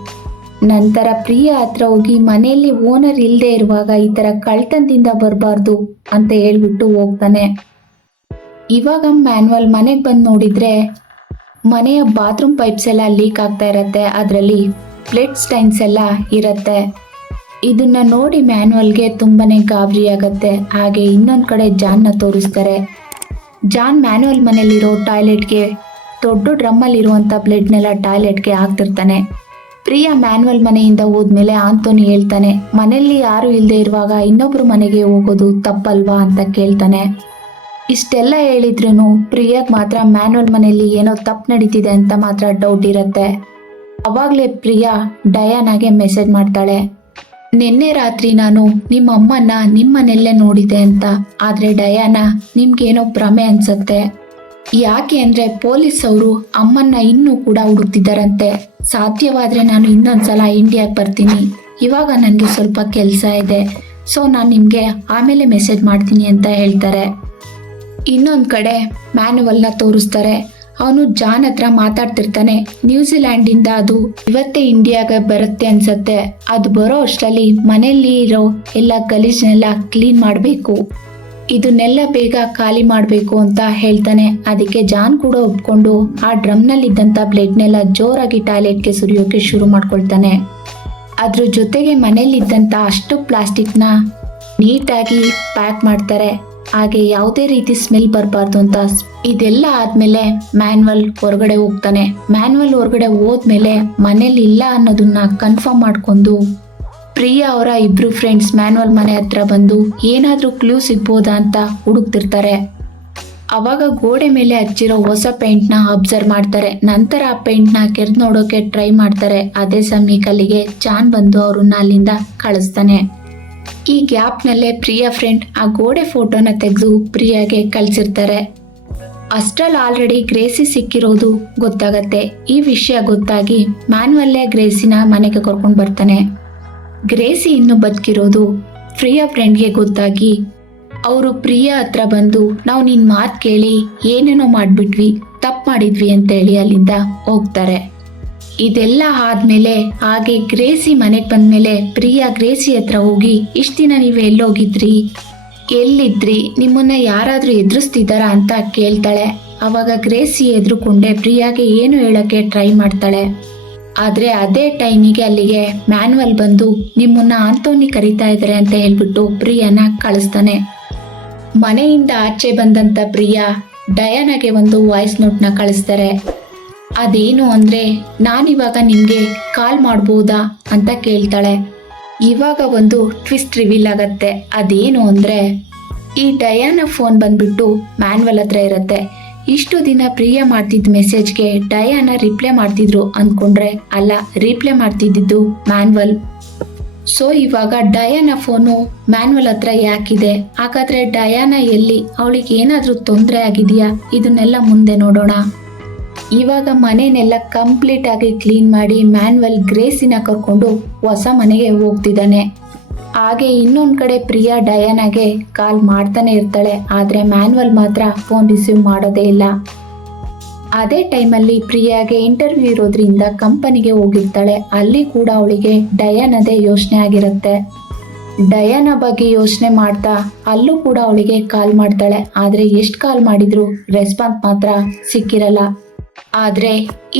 ನಂತರ ಪ್ರಿಯಾ ಹತ್ರ ಹೋಗಿ ಮನೆಯಲ್ಲಿ ಓನರ್ ಇಲ್ಲದೆ ಇರುವಾಗ ಈ ತರ ಕಳ್ತನದಿಂದ ಬರಬಾರ್ದು ಅಂತ ಹೇಳ್ಬಿಟ್ಟು ಹೋಗ್ತಾನೆ. ಇವಾಗ ಮ್ಯಾನ್ಯುವಲ್ ಮನೆಗೆ ಬಂದು ನೋಡಿದ್ರೆ ಮನೆಯ ಬಾತ್ರೂಮ್ ಪೈಪ್ಸ್ ಎಲ್ಲ ಲೀಕ್ ಆಗ್ತಾ ಇರತ್ತೆ, ಅದರಲ್ಲಿ ಬ್ಲಡ್ ಸ್ಟೈನ್ಸ್ ಎಲ್ಲ ಇರತ್ತೆ. ಇದನ್ನ ನೋಡಿ ಮ್ಯಾನ್ಯುವಲ್ಗೆ ತುಂಬಾನೇ ಗಾಬರಿ ಆಗತ್ತೆ. ಹಾಗೆ ಇನ್ನೊಂದ್ ಕಡೆ ಜಾನ್ನ ತೋರಿಸ್ತಾರೆ. ಜಾನ್ ಮ್ಯಾನ್ಯುವಲ್ ಮನೆಯಲ್ಲಿರೋ ಟಾಯ್ಲೆಟ್ಗೆ ದೊಡ್ಡ ಡ್ರಮ್ಮಲ್ಲಿ ಇರುವಂತ ಬ್ಲಡ್ನೆಲ್ಲ ಟಾಯ್ಲೆಟ್ಗೆ ಹಾಕ್ತಿರ್ತಾನೆ. ಪ್ರಿಯಾ ಮ್ಯಾನ್ಯುವಲ್ ಮನೆಯಿಂದ ಹೋದ್ಮೇಲೆ ಆಂಟೋನಿ ಹೇಳ್ತಾನೆ, ಮನೆಯಲ್ಲಿ ಯಾರು ಇಲ್ಲದೆ ಇರುವಾಗ ಇನ್ನೊಬ್ರು ಮನೆಗೆ ಹೋಗೋದು ತಪ್ಪಲ್ವಾ ಅಂತ ಕೇಳ್ತಾನೆ. ಇಷ್ಟೆಲ್ಲ ಹೇಳಿದ್ರು ಪ್ರಿಯಾಗ್ ಮಾತ್ರ ಮ್ಯಾನ್ಯುವಲ್ ಮನೆಯಲ್ಲಿ ಏನೋ ತಪ್ಪು ನಡೀತಿದೆ ಅಂತ ಮಾತ್ರ ಡೌಟ್ ಇರತ್ತೆ. ಅವಾಗ್ಲೇ ಪ್ರಿಯಾ ಡಯಾನಾಗೆ ಮೆಸೇಜ್ ಮಾಡ್ತಾಳೆ, ನಿನ್ನೆ ರಾತ್ರಿ ನಾನು ನಿಮ್ಮ ಅಮ್ಮನ್ನ ನಿಮ್ಮನೆಲ್ಲೇ ನೋಡಿದೆ ಅಂತ. ಆದ್ರೆ ಡಯಾನಾ ನಿಮ್ಗೇನೋ ಭ್ರಮೆ ಅನ್ಸತ್ತೆ. ಯಾಕೆ ಅಂದ್ರೆ ಪೊಲೀಸ್ ಅವರು ಅಮ್ಮನ್ನ ಇನ್ನೂ ಕೂಡ ಹುಡುಕ್ತಿದ್ದಾರಂತೆ. ಸಾಧ್ಯವಾದ್ರೆ ನಾನು ಇನ್ನೊಂದ್ಸಲ ಇಂಡಿಯಾಗೆ ಬರ್ತೀನಿ, ಇವಾಗ ನನಗೆ ಸ್ವಲ್ಪ ಕೆಲಸ ಇದೆ, ಸೊ ನಾನು ನಿಮ್ಗೆ ಆಮೇಲೆ ಮೆಸೇಜ್ ಮಾಡ್ತೀನಿ ಅಂತ ಹೇಳ್ತಾರೆ. ಇನ್ನೊಂದ್ ಕಡೆ ಮ್ಯಾನ್ಯುವಲ್ನ ತೋರಿಸ್ತಾರೆ. ಅವನು ಜಾನ್ ಹತ್ರ ಮಾತಾಡ್ತಿರ್ತಾನೆ. ನ್ಯೂಜಿಲ್ಯಾಂಡ್ ಇಂದ ಅದು ಇವತ್ತೇ ಇಂಡಿಯಾಗೆ ಬರುತ್ತೆ ಅನ್ಸತ್ತೆ. ಅದು ಬರೋ ಅಷ್ಟರಲ್ಲಿ ಮನೆಯಲ್ಲಿ ಇರೋ ಎಲ್ಲ ಗಲೀಜ್ನೆಲ್ಲ ಕ್ಲೀನ್ ಮಾಡಬೇಕು, ಇದನ್ನೆಲ್ಲ ಬೇಗ ಖಾಲಿ ಮಾಡಬೇಕು ಅಂತ ಹೇಳ್ತಾನೆ. ಅದಕ್ಕೆ ಜಾನ್ ಕೂಡ ಒಪ್ಕೊಂಡು ಆ ಡ್ರಮ್ನಲ್ಲಿ ಇದ್ದಂತ ಬ್ಲಡ್ನೆಲ್ಲ ಜೋರಾಗಿ ಟಾಯ್ಲೆಟ್ಗೆ ಸುರಿಯೋಕೆ ಶುರು ಮಾಡ್ಕೊಳ್ತಾನೆ. ಅದ್ರ ಜೊತೆಗೆ ಮನೇಲಿದ್ದಂಥ ಅಷ್ಟು ಪ್ಲಾಸ್ಟಿಕ್ನ ನೀಟಾಗಿ ಪ್ಯಾಕ್ ಮಾಡ್ತಾರೆ. ಹಾಗೆ ಯಾವುದೇ ರೀತಿ ಸ್ಮೆಲ್ ಬರಬಾರ್ದು ಅಂತ. ಇದೆಲ್ಲ ಆದ್ಮೇಲೆ ಮ್ಯಾನ್ವಲ್ ಹೊರಗಡೆ ಹೋಗ್ತಾನೆ. ಮ್ಯಾನ್ವಲ್ ಹೊರಗಡೆ ಹೋದ್ಮೇಲೆ ಮನೇಲಿ ಇಲ್ಲ ಅನ್ನೋದನ್ನ ಕನ್ಫರ್ಮ್ ಮಾಡ್ಕೊಂಡು ಪ್ರಿಯಾ ಅವರ ಇಬ್ರು ಫ್ರೆಂಡ್ಸ್ ಮ್ಯಾನ್ವಲ್ ಮನೆ ಹತ್ರ ಬಂದು ಏನಾದ್ರೂ ಕ್ಲೂ ಸಿಗ್ಬೋದಾ ಅಂತ ಹುಡುಕ್ತಿರ್ತಾರೆ. ಅವಾಗ ಗೋಡೆ ಮೇಲೆ ಹಚ್ಚಿರೋ ಹೊಸ ಪೇಂಟ್ನ ಅಬ್ಸರ್ವ್ ಮಾಡ್ತಾರೆ. ನಂತರ ಆ ಪೇಂಟ್ನ ಕೆರೆದು ನೋಡೋಕೆ ಟ್ರೈ ಮಾಡ್ತಾರೆ. ಅದೇ ಸಮಯಕ್ಕೆ ಅಲ್ಲಿಗೆ ಜಾನ್ ಬಂದು ಅವ್ರನ್ನ ಅಲ್ಲಿಂದ ಕಳಿಸ್ತಾನೆ. ಈ ಗ್ಯಾಪ್ನಲ್ಲೇ ಪ್ರಿಯಾ ಫ್ರೆಂಡ್ ಆ ಗೋಡೆ ಫೋಟೋನ ತೆಗೆದು ಪ್ರಿಯಾಗೆ ಕಳಿಸಿರ್ತಾರೆ. ಅಷ್ಟ್ರಲ್ಲಿ ಆಲ್ರೆಡಿ ಗ್ರೇಸಿ ಸಿಕ್ಕಿರೋದು ಗೊತ್ತಾಗತ್ತೆ. ಈ ವಿಷಯ ಗೊತ್ತಾಗಿ ಮ್ಯಾನ್ವಲ್ಲೇ ಗ್ರೇಸಿನ ಮನೆಗೆ ಕರ್ಕೊಂಡು ಬರ್ತಾನೆ. ಗ್ರೇಸಿ ಇನ್ನು ಬದುಕಿರೋದು ಪ್ರಿಯಾ ಫ್ರೆಂಡ್ಗೆ ಗೊತ್ತಾಗಿ ಅವರು ಪ್ರಿಯಾ ಹತ್ರ ಬಂದು ನಾವು ನಿನ್ ಮಾತು ಕೇಳಿ ಏನೇನೋ ಮಾಡ್ಬಿಟ್ವಿ, ತಪ್ಪು ಮಾಡಿದ್ವಿ ಅಂತೇಳಿ ಅಲ್ಲಿಂದ ಹೋಗ್ತಾರೆ. ಇದೆಲ್ಲ ಆದ್ಮೇಲೆ ಹಾಗೆ ಗ್ರೇಸಿ ಮನೆಗೆ ಬಂದ್ಮೇಲೆ ಪ್ರಿಯಾ ಗ್ರೇಸಿ ಹತ್ರ ಹೋಗಿ ಇಷ್ಟ ದಿನ ನೀವು ಎಲ್ಲೋಗಿದ್ರಿ, ಎಲ್ಲಿದ್ರಿ, ನಿಮ್ಮನ್ನ ಯಾರಾದ್ರೂ ಎದುರಿಸ್ತಿದ್ದಾರಾ ಅಂತ ಕೇಳ್ತಾಳೆ. ಅವಾಗ ಗ್ರೇಸಿ ಎದುರುಕೊಂಡೆ ಪ್ರಿಯಾಗೆ ಏನು ಹೇಳಕ್ಕೆ ಟ್ರೈ ಮಾಡ್ತಾಳೆ. ಆದ್ರೆ ಅದೇ ಟೈಮಿಗೆ ಅಲ್ಲಿಗೆ ಮ್ಯಾನ್ವಲ್ ಬಂದು ನಿಮ್ಮನ್ನ ಆಂಟೋನಿ ಕರೀತಾ ಇದ್ದಾರೆ ಅಂತ ಹೇಳ್ಬಿಟ್ಟು ಪ್ರಿಯಾನ ಕಳಿಸ್ತಾನೆ. ಮನೆಯಿಂದ ಆಚೆ ಬಂದಂತ ಪ್ರಿಯಾ ಡಯಾನಾಗೆ ಒಂದು ವಾಯ್ಸ್ ನೋಟ್ನ ಕಳಿಸ್ತಾರೆ. ಅದೇನು ಅಂದ್ರೆ ನಾನಿವಾಗ ನಿಮ್ಗೆ ಕಾಲ್ ಮಾಡ್ಬೋದಾ ಅಂತ ಕೇಳ್ತಾಳೆ. ಇವಾಗ ಒಂದು ಟ್ವಿಸ್ಟ್ ರಿವೀಲ್ ಆಗತ್ತೆ. ಅದೇನು ಅಂದ್ರೆ ಈ ಡಯಾನ ಫೋನ್ ಬಂದ್ಬಿಟ್ಟು ಮ್ಯಾನ್ವಲ್ ಹತ್ರ ಇರತ್ತೆ. ಇಷ್ಟು ದಿನ ಪ್ರಿಯಾ ಮಾಡ್ತಿದ್ದ ಮೆಸೇಜ್ಗೆ ಡಯಾನ ರಿಪ್ಲೈ ಮಾಡ್ತಿದ್ರು ಅಂದ್ಕೊಂಡ್ರೆ ಅಲ್ಲ, ರಿಪ್ಲೈ ಮಾಡ್ತಿದ್ದು ಮ್ಯಾನ್ವಲ್. ಸೊ ಇವಾಗ ಡಯಾನ ಫೋನು ಮ್ಯಾನ್ವಲ್ ಹತ್ರ ಯಾಕಿದೆ? ಹಾಗಾದ್ರೆ ಡಯಾನ ಎಲ್ಲಿ? ಅವಳಿಗೆ ಏನಾದ್ರೂ ತೊಂದರೆ ಆಗಿದೆಯಾ? ಇದನ್ನೆಲ್ಲ ಮುಂದೆ ನೋಡೋಣ. ಇವಾಗ ಮನೆನೆಲ್ಲ ಕಂಪ್ಲೀಟ್ ಆಗಿ ಕ್ಲೀನ್ ಮಾಡಿ ಮ್ಯಾನ್ವಲ್ ಗ್ರೇಸಿನ ಕರ್ಕೊಂಡು ಹೊಸ ಮನೆಗೆ ಹೋಗ್ತಿದ್ದಾನೆ. ಹಾಗೆ ಇನ್ನೊಂದ್ ಕಡೆ ಪ್ರಿಯಾ ಡಯಾನಾಗೆ ಕಾಲ್ ಮಾಡ್ತಾನೆ ಇರ್ತಾಳೆ. ಆದ್ರೆ ಮ್ಯಾನ್ವಲ್ ಮಾತ್ರ ಫೋನ್ ರಿಸೀವ್ ಮಾಡೋದೇ ಇಲ್ಲ. ಅದೇ ಟೈಮಲ್ಲಿ ಪ್ರಿಯಾಗೆ ಇಂಟರ್ವ್ಯೂ ಇರೋದ್ರಿಂದ ಕಂಪನಿಗೆ ಹೋಗಿರ್ತಾಳೆ. ಅಲ್ಲಿ ಕೂಡ ಅವಳಿಗೆ ಡಯಾನದೇ ಯೋಚನೆ ಆಗಿರುತ್ತೆ. ಡಯಾನ ಬಗ್ಗೆ ಯೋಚನೆ ಮಾಡ್ತಾ ಅಲ್ಲೂ ಕೂಡ ಅವಳಿಗೆ ಕಾಲ್ ಮಾಡ್ತಾಳೆ. ಆದ್ರೆ ಎಷ್ಟು ಕಾಲ್ ಮಾಡಿದ್ರು ರೆಸ್ಪಾನ್ಸ್ ಮಾತ್ರ ಸಿಕ್ಕಿರಲ್ಲ. ಆದ್ರೆ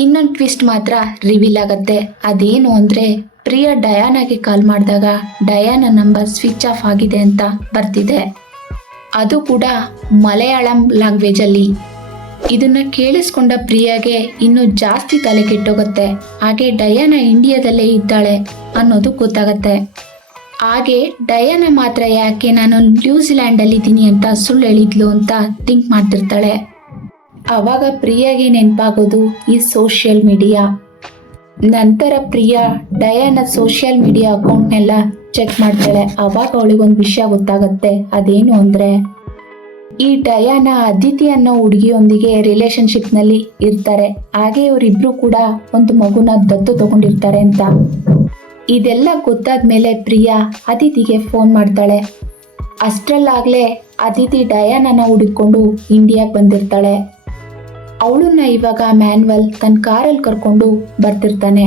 ಇನ್ನೊಂದು ಟ್ವಿಸ್ಟ್ ಮಾತ್ರ ರಿವೀಲ್ ಆಗತ್ತೆ. ಅದೇನು ಅಂದ್ರೆ ಪ್ರಿಯಾ ಡಯಾನಾಗೆ ಕಾಲ್ ಮಾಡಿದಾಗ ಡಯಾನ ನಂಬರ್ ಸ್ವಿಚ್ ಆಫ್ ಆಗಿದೆ ಅಂತ ಬರ್ತಿದೆ. ಅದು ಕೂಡ ಮಲಯಾಳಂ ಲ್ಯಾಂಗ್ವೇಜ್ ಅಲ್ಲಿ. ಇದನ್ನ ಕೇಳಿಸ್ಕೊಂಡ ಪ್ರಿಯಾಗೆ ಇನ್ನೂ ಜಾಸ್ತಿ ತಲೆ ಕೆಟ್ಟೋಗುತ್ತೆ. ಹಾಗೆ ಡಯಾನ ಇಂಡಿಯಾದಲ್ಲೇ ಇದ್ದಾಳೆ ಅನ್ನೋದು ಗೊತ್ತಾಗತ್ತೆ. ಹಾಗೆ ಡಯಾನ ಮಾತ್ರ ಯಾಕೆ ನಾನು ನ್ಯೂಜಿಲ್ಯಾಂಡ್ ಅಲ್ಲಿ ಇದ್ದೀನಿ ಅಂತ ಸುಳ್ಳು ಹೇಳಿದ್ಲು ಅಂತ ಥಿಂಕ್ ಮಾಡ್ತಿರ್ತಾಳೆ. ಅವಾಗ ಪ್ರಿಯಾಗೆ ನೆನಪಾಗೋದು ಈ ಸೋಷಿಯಲ್ ಮೀಡಿಯಾ. ನಂತರ ಪ್ರಿಯಾ ಡಯಾನ ಸೋಷಿಯಲ್ ಮೀಡಿಯಾ ಅಕೌಂಟ್ನೆಲ್ಲ ಚೆಕ್ ಮಾಡ್ತಾಳೆ. ಅವಾಗ ಅವಳಿಗೊಂದು ವಿಷಯ ಗೊತ್ತಾಗತ್ತೆ. ಅದೇನು ಅಂದ್ರೆ ಈ ಡಯಾನ ಅದಿತಿ ಅನ್ನೋ ಹುಡುಗಿಯೊಂದಿಗೆ ರಿಲೇಶನ್ಶಿಪ್ ನಲ್ಲಿ ಇರ್ತಾರೆ. ಹಾಗೆ ಇವರಿಬ್ರು ಕೂಡ ಒಂದು ಮಗುನ ದತ್ತು ತಗೊಂಡಿರ್ತಾರೆ ಅಂತ. ಇದೆಲ್ಲ ಗೊತ್ತಾದ್ಮೇಲೆ ಪ್ರಿಯಾ ಅದಿತಿಗೆ ಫೋನ್ ಮಾಡ್ತಾಳೆ. ಅಷ್ಟ್ರಲ್ಲಾಗ್ಲೇ ಅದಿತಿ ಡಯಾನನ ಹುಡುಕೊಂಡು ಇಂಡಿಯಾಗೆ ಬಂದಿರ್ತಾಳೆ. ಅವಳನ್ನ ಇವಾಗ ಮ್ಯಾನ್ವಲ್ ತನ್ನ ಕಾರಲ್ಲಿ ಕರ್ಕೊಂಡು ಬರ್ತಿರ್ತಾನೆ.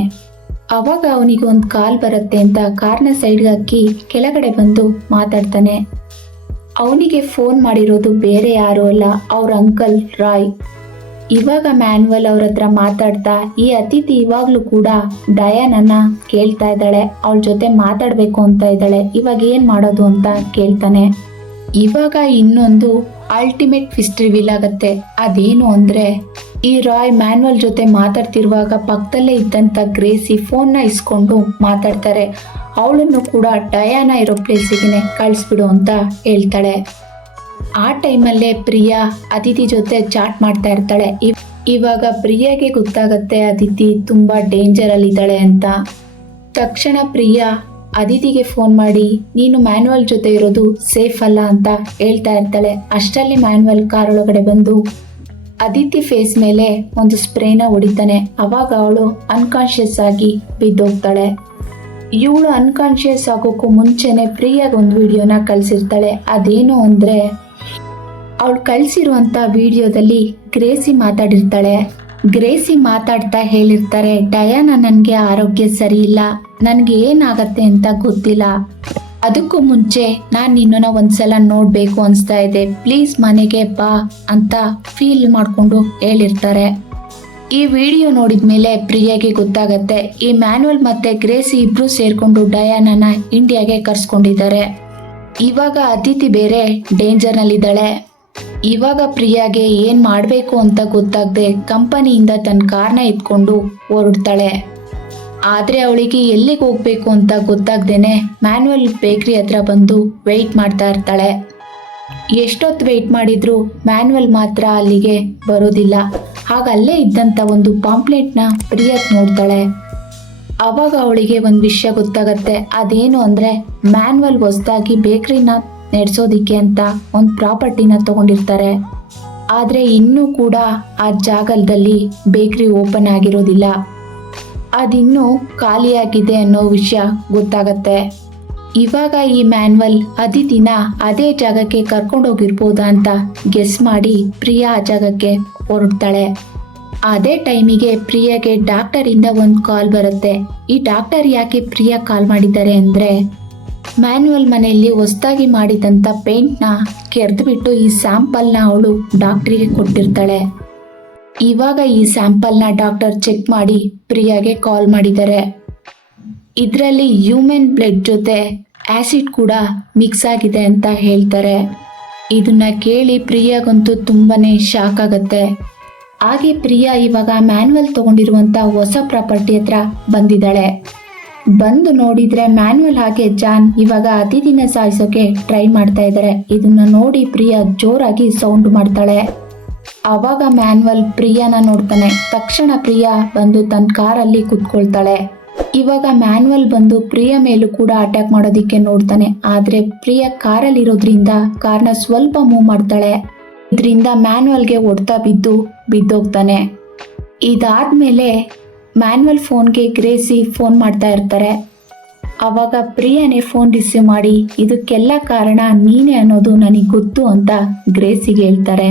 ಅವಾಗ ಅವನಿಗೆ ಒಂದು ಕಾಲ್ ಬರುತ್ತೆ ಅಂತ ಕಾರ್ನ ಸೈಡ್ಗೆ ಹಾಕಿ ಕೆಳಗಡೆ ಬಂದು ಮಾತಾಡ್ತಾನೆ. ಅವನಿಗೆ ಫೋನ್ ಮಾಡಿರೋದು ಬೇರೆ ಯಾರು ಅಲ್ಲ, ಅವ್ರ ಅಂಕಲ್ ರಾಯ್. ಇವಾಗ ಮ್ಯಾನ್ವಲ್ ಅವ್ರ ಹತ್ರ ಮಾತಾಡ್ತಾ ಈ ಅತಿಥಿ ಇವಾಗ್ಲೂ ಕೂಡ ಡಯಾನನ್ನ ಕೇಳ್ತಾ ಇದ್ದಾಳೆ. ಅವಳ ಜೊತೆ ಮಾತಾಡ್ಬೇಕು ಅಂತ ಇದ್ದಾಳೆ. ಇವಾಗ ಏನ್ ಮಾಡೋದು ಅಂತ ಕೇಳ್ತಾನೆ. ಇವಾಗ ಇನ್ನೊಂದು ಅಲ್ಟಿಮೇಟ್ ಟ್ವಿಸ್ಟ್ ರಿವೀಲ್ ಆಗತ್ತೆ. ಅದೇನು ಅಂದ್ರೆ ಈ ರಾಯ್ ಮ್ಯಾನ್ವಲ್ ಜೊತೆ ಮಾತಾಡ್ತಿರುವಾಗ ಪಕ್ಕದಲ್ಲೇ ಇದ್ದಂತ ಗ್ರೇಸಿ ಫೋನ್ನ ಇಸ್ಕೊಂಡು ಮಾತಾಡ್ತಾರೆ. ಅವಳನ್ನು ಕೂಡ ಡಯಾನ ಇರೋ ಪ್ಲೇಸಿಗೆ ಕಳಿಸ್ಬಿಡು ಅಂತ ಹೇಳ್ತಾಳೆ. ಆ ಟೈಮಲ್ಲೇ ಪ್ರಿಯಾ ಅದಿತಿ ಜೊತೆ ಚಾಟ್ ಮಾಡ್ತಾ ಇರ್ತಾಳೆ. ಇವಾಗ ಪ್ರಿಯಾಗೆ ಗೊತ್ತಾಗತ್ತೆ ಅದಿತಿ ತುಂಬಾ ಡೇಂಜರ್ ಅಲ್ಲಿ ಇದ್ದಾಳೆ ಅಂತ. ತಕ್ಷಣ ಪ್ರಿಯಾ ಅದಿತಿಗೆ ಫೋನ್ ಮಾಡಿ ನೀನು ಮ್ಯಾನ್ವಲ್ ಜೊತೆ ಇರೋದು ಸೇಫ್ ಅಲ್ಲ ಅಂತ ಹೇಳ್ತಾ ಇರ್ತಾಳೆ. ಅಷ್ಟರಲ್ಲಿ ಮ್ಯಾನ್ವಲ್ ಕಾರ್ ಒಳಗಡೆ ಬಂದು ಅದಿತಿ ಫೇಸ್ ಮೇಲೆ ಒಂದು ಸ್ಪ್ರೇನ ಹೊಡಿತಾನೆ. ಅವಾಗ ಅವಳು ಅನ್ಕಾನ್ಶಿಯಸ್ ಆಗಿ ಬಿದ್ದೋಗ್ತಾಳೆ. ಇವಳು ಅನ್ಕಾನ್ಶಿಯಸ್ ಆಗೋಕ್ಕೂ ಮುಂಚೆನೆ ಪ್ರಿಯಾಗ ಒಂದು ವಿಡಿಯೋನ ಕಳ್ಸಿರ್ತಾಳೆ. ಅದೇನು ಅಂದ್ರೆ ಅವಳು ಕಳ್ಸಿರುವಂತ ವಿಡಿಯೋದಲ್ಲಿ ಗ್ರೇಸಿ ಮಾತಾಡಿರ್ತಾಳೆ. ಗ್ರೇಸಿ ಮಾತಾಡ್ತಾ ಹೇಳಿರ್ತಾರೆ, ಡಯಾನ ನನಗೆ ಆರೋಗ್ಯ ಸರಿ ಇಲ್ಲ, ನನಗೆ ಏನಾಗತ್ತೆ ಅಂತ ಗೊತ್ತಿಲ್ಲ. ಅದಕ್ಕೂ ಮುಂಚೆ ನಾನು ನಿನ್ನನ್ನು ಒಂದ್ಸಲ ನೋಡ್ಬೇಕು ಅನ್ಸ್ತಾ ಇದೆ, ಪ್ಲೀಸ್ ಮನೆಗೆ ಬಾ ಅಂತ ಫೀಲ್ ಮಾಡ್ಕೊಂಡು ಹೇಳಿರ್ತಾರೆ. ಈ ವಿಡಿಯೋ ನೋಡಿದ ಮೇಲೆ ಪ್ರಿಯಾಗೆ ಗೊತ್ತಾಗತ್ತೆ ಈ ಮ್ಯಾನ್ಯುವಲ್ ಮತ್ತೆ ಗ್ರೇಸಿ ಇಬ್ರು ಸೇರ್ಕೊಂಡು ಡಯಾನನ ಇಂಡಿಯಾಗೆ ಕರ್ಸ್ಕೊಂಡಿದ್ದಾರೆ. ಇವಾಗ ಅದಿತಿ ಬೇರೆ ಡೇಂಜರ್ ನಲ್ಲಿದ್ದಾಳೆ. ಇವಾಗ ಪ್ರಿಯಾಗೆ ಏನ್ ಮಾಡ್ಬೇಕು ಅಂತ ಗೊತ್ತಾಗದೆ ಕಂಪನಿಯಿಂದ ತನ್ನ ಕಾರ್ನ ಎತ್ಕೊಂಡು ಹೊರಡ್ತಾಳೆ. ಆದ್ರೆ ಅವಳಿಗೆ ಎಲ್ಲಿಗೆ ಹೋಗ್ಬೇಕು ಅಂತ ಗೊತ್ತಾಗ್ದೇನೆ ಮ್ಯಾನ್ಯುವಲ್ ಬೇಕ್ರಿ ಹತ್ರ ಬಂದು ವೆಯ್ಟ್ ಮಾಡ್ತಾ ಇರ್ತಾಳೆ. ಎಷ್ಟೊತ್ತು ವೆಯ್ಟ್ ಮಾಡಿದ್ರು ಮ್ಯಾನ್ಯುವಲ್ ಮಾತ್ರ ಅಲ್ಲಿಗೆ ಬರೋದಿಲ್ಲ. ಆಗ ಅಲ್ಲೇ ಇದ್ದಂತ ಒಂದು ಪಾಂಪ್ಲೆಟ್ನ ಪ್ರಿಯಾಕ್ ನೋಡ್ತಾಳೆ. ಅವಾಗ ಅವಳಿಗೆ ಒಂದು ವಿಷಯ ಗೊತ್ತಾಗತ್ತೆ. ಅದೇನು ಅಂದ್ರೆ ಮ್ಯಾನ್ಯುವಲ್ ಹೊಸದಾಗಿ ಬೇಕ್ರಿನ ನಡೆಸೋದಿಕ್ಕೆ ಅಂತ ಒಂದು ಪ್ರಾಪರ್ಟಿನ ತಗೊಂಡಿರ್ತಾರೆ. ಆದ್ರೆ ಇನ್ನೂ ಕೂಡ ಆ ಜಾಗದಲ್ಲಿ ಬೇಕ್ರಿ ಓಪನ್ ಆಗಿರೋದಿಲ್ಲ, ಅದಿನ್ನೂ ಖಾಲಿಯಾಗಿದೆ ಅನ್ನೋ ವಿಷಯ ಗೊತ್ತಾಗತ್ತೆ. ಇವಾಗ ಈ ಮ್ಯಾನ್ಯುವಲ್ ಅದಿತಿನ ಅದೇ ಜಾಗಕ್ಕೆ ಕರ್ಕೊಂಡೋಗಿರ್ಬೋದಾ ಅಂತ ಗೆಸ್ ಮಾಡಿ ಪ್ರಿಯಾ ಆ ಜಾಗಕ್ಕೆ ಹೊರಡ್ತಾಳೆ. ಅದೇ ಟೈಮಿಗೆ ಪ್ರಿಯಾಗೆ ಡಾಕ್ಟರ್ ಇಂದ ಒಂದು ಕಾಲ್ ಬರುತ್ತೆ. ಈ ಡಾಕ್ಟರ್ ಯಾಕೆ ಪ್ರಿಯಾ ಕಾಲ್ ಮಾಡಿದ್ದಾರೆ ಅಂದ್ರೆ ಮ್ಯಾನ್ಯುವಲ್ ಮನೆಯಲ್ಲಿ ಹೊಸದಾಗಿ ಮಾಡಿದಂತ ಪೇಂಟ್ನ ಕೆರೆದ್ಬಿಟ್ಟು ಈ ಸ್ಯಾಂಪಲ್ನ ಅವಳು ಡಾಕ್ಟರಿಗೆ ಕೊಟ್ಟಿರ್ತಾಳೆ. ಇವಾಗ ಈ ಸ್ಯಾಂಪಲ್ನ ಡಾಕ್ಟರ್ ಚೆಕ್ ಮಾಡಿ ಪ್ರಿಯಾಗೆ ಕಾಲ್ ಮಾಡಿದ್ದಾರೆ. ಇದರಲ್ಲಿ ಹ್ಯೂಮನ್ ಬ್ಲಡ್ ಜೊತೆ ಆಸಿಡ್ ಕೂಡ ಮಿಕ್ಸ್ ಆಗಿದೆ ಅಂತ ಹೇಳ್ತಾರೆ. ಇದನ್ನ ಕೇಳಿ ಪ್ರಿಯಾಗಂತೂ ತುಂಬಾನೇ ಶಾಕ್ ಆಗತ್ತೆ. ಹಾಗೆ ಪ್ರಿಯಾ ಇವಾಗ ಮ್ಯಾನ್ಯುವಲ್ ತಗೊಂಡಿರುವಂತ ಹೊಸ ಪ್ರಾಪರ್ಟಿ ಹತ್ರ ಬಂದಿದ್ದಾಳೆ. ಬಂದು ನೋಡಿದ್ರೆ ಮ್ಯಾನ್ಯುವಲ್ ಹಾಗೆ ಜಾನ್ ಇವಾಗ ಅತಿಥಿನ ಸಾಯಿಸೋಕೆ ಟ್ರೈ ಮಾಡ್ತಾ ಇದ್ದಾರೆ. ಇದನ್ನ ನೋಡಿ ಪ್ರಿಯಾ ಜೋರಾಗಿ ಸೌಂಡ್ ಮಾಡ್ತಾಳೆ. ಅವಾಗ ಮ್ಯಾನ್ಯುವಲ್ ಪ್ರಿಯಾನ ನೋಡ್ತಾನೆ. ತಕ್ಷಣ ಪ್ರಿಯಾ ಬಂದು ತನ್ನ ಕಾರಲ್ಲಿ ಕುತ್ಕೊಳ್ತಾಳೆ. ಇವಾಗ ಮ್ಯಾನ್ಯುವಲ್ ಬಂದು ಪ್ರಿಯಾ ಮೇಲೂ ಕೂಡ ಅಟ್ಯಾಕ್ ಮಾಡೋದಿಕ್ಕೆ ನೋಡ್ತಾನೆ. ಆದ್ರೆ ಪ್ರಿಯಾ ಕಾರಲ್ಲಿ ಇರೋದ್ರಿಂದ ಕಾರ್ನ ಸ್ವಲ್ಪ ಮೂವ್ ಮಾಡ್ತಾಳೆ. ಇದರಿಂದ ಮ್ಯಾನ್ಯುವಲ್ಗೆ ಹೊಡ್ತಾ ಬಿದ್ದೋಗ್ತಾನೆ. ಇದಾದ್ಮೇಲೆ ಮ್ಯಾನ್ಯುವಲ್ ಫೋನ್ಗೆ ಗ್ರೇಸಿ ಫೋನ್ ಮಾಡ್ತಾ ಇರ್ತಾರೆ. ಅವಾಗ ಪ್ರಿಯಾನೇ ಫೋನ್ ರಿಸೀವ್ ಮಾಡಿ ಇದಕ್ಕೆಲ್ಲ ಕಾರಣ ನೀನೇ ಅನ್ನೋದು ನನಗೆ ಗೊತ್ತು ಅಂತ ಗ್ರೇಸಿಗೆ ಹೇಳ್ತಾರೆ.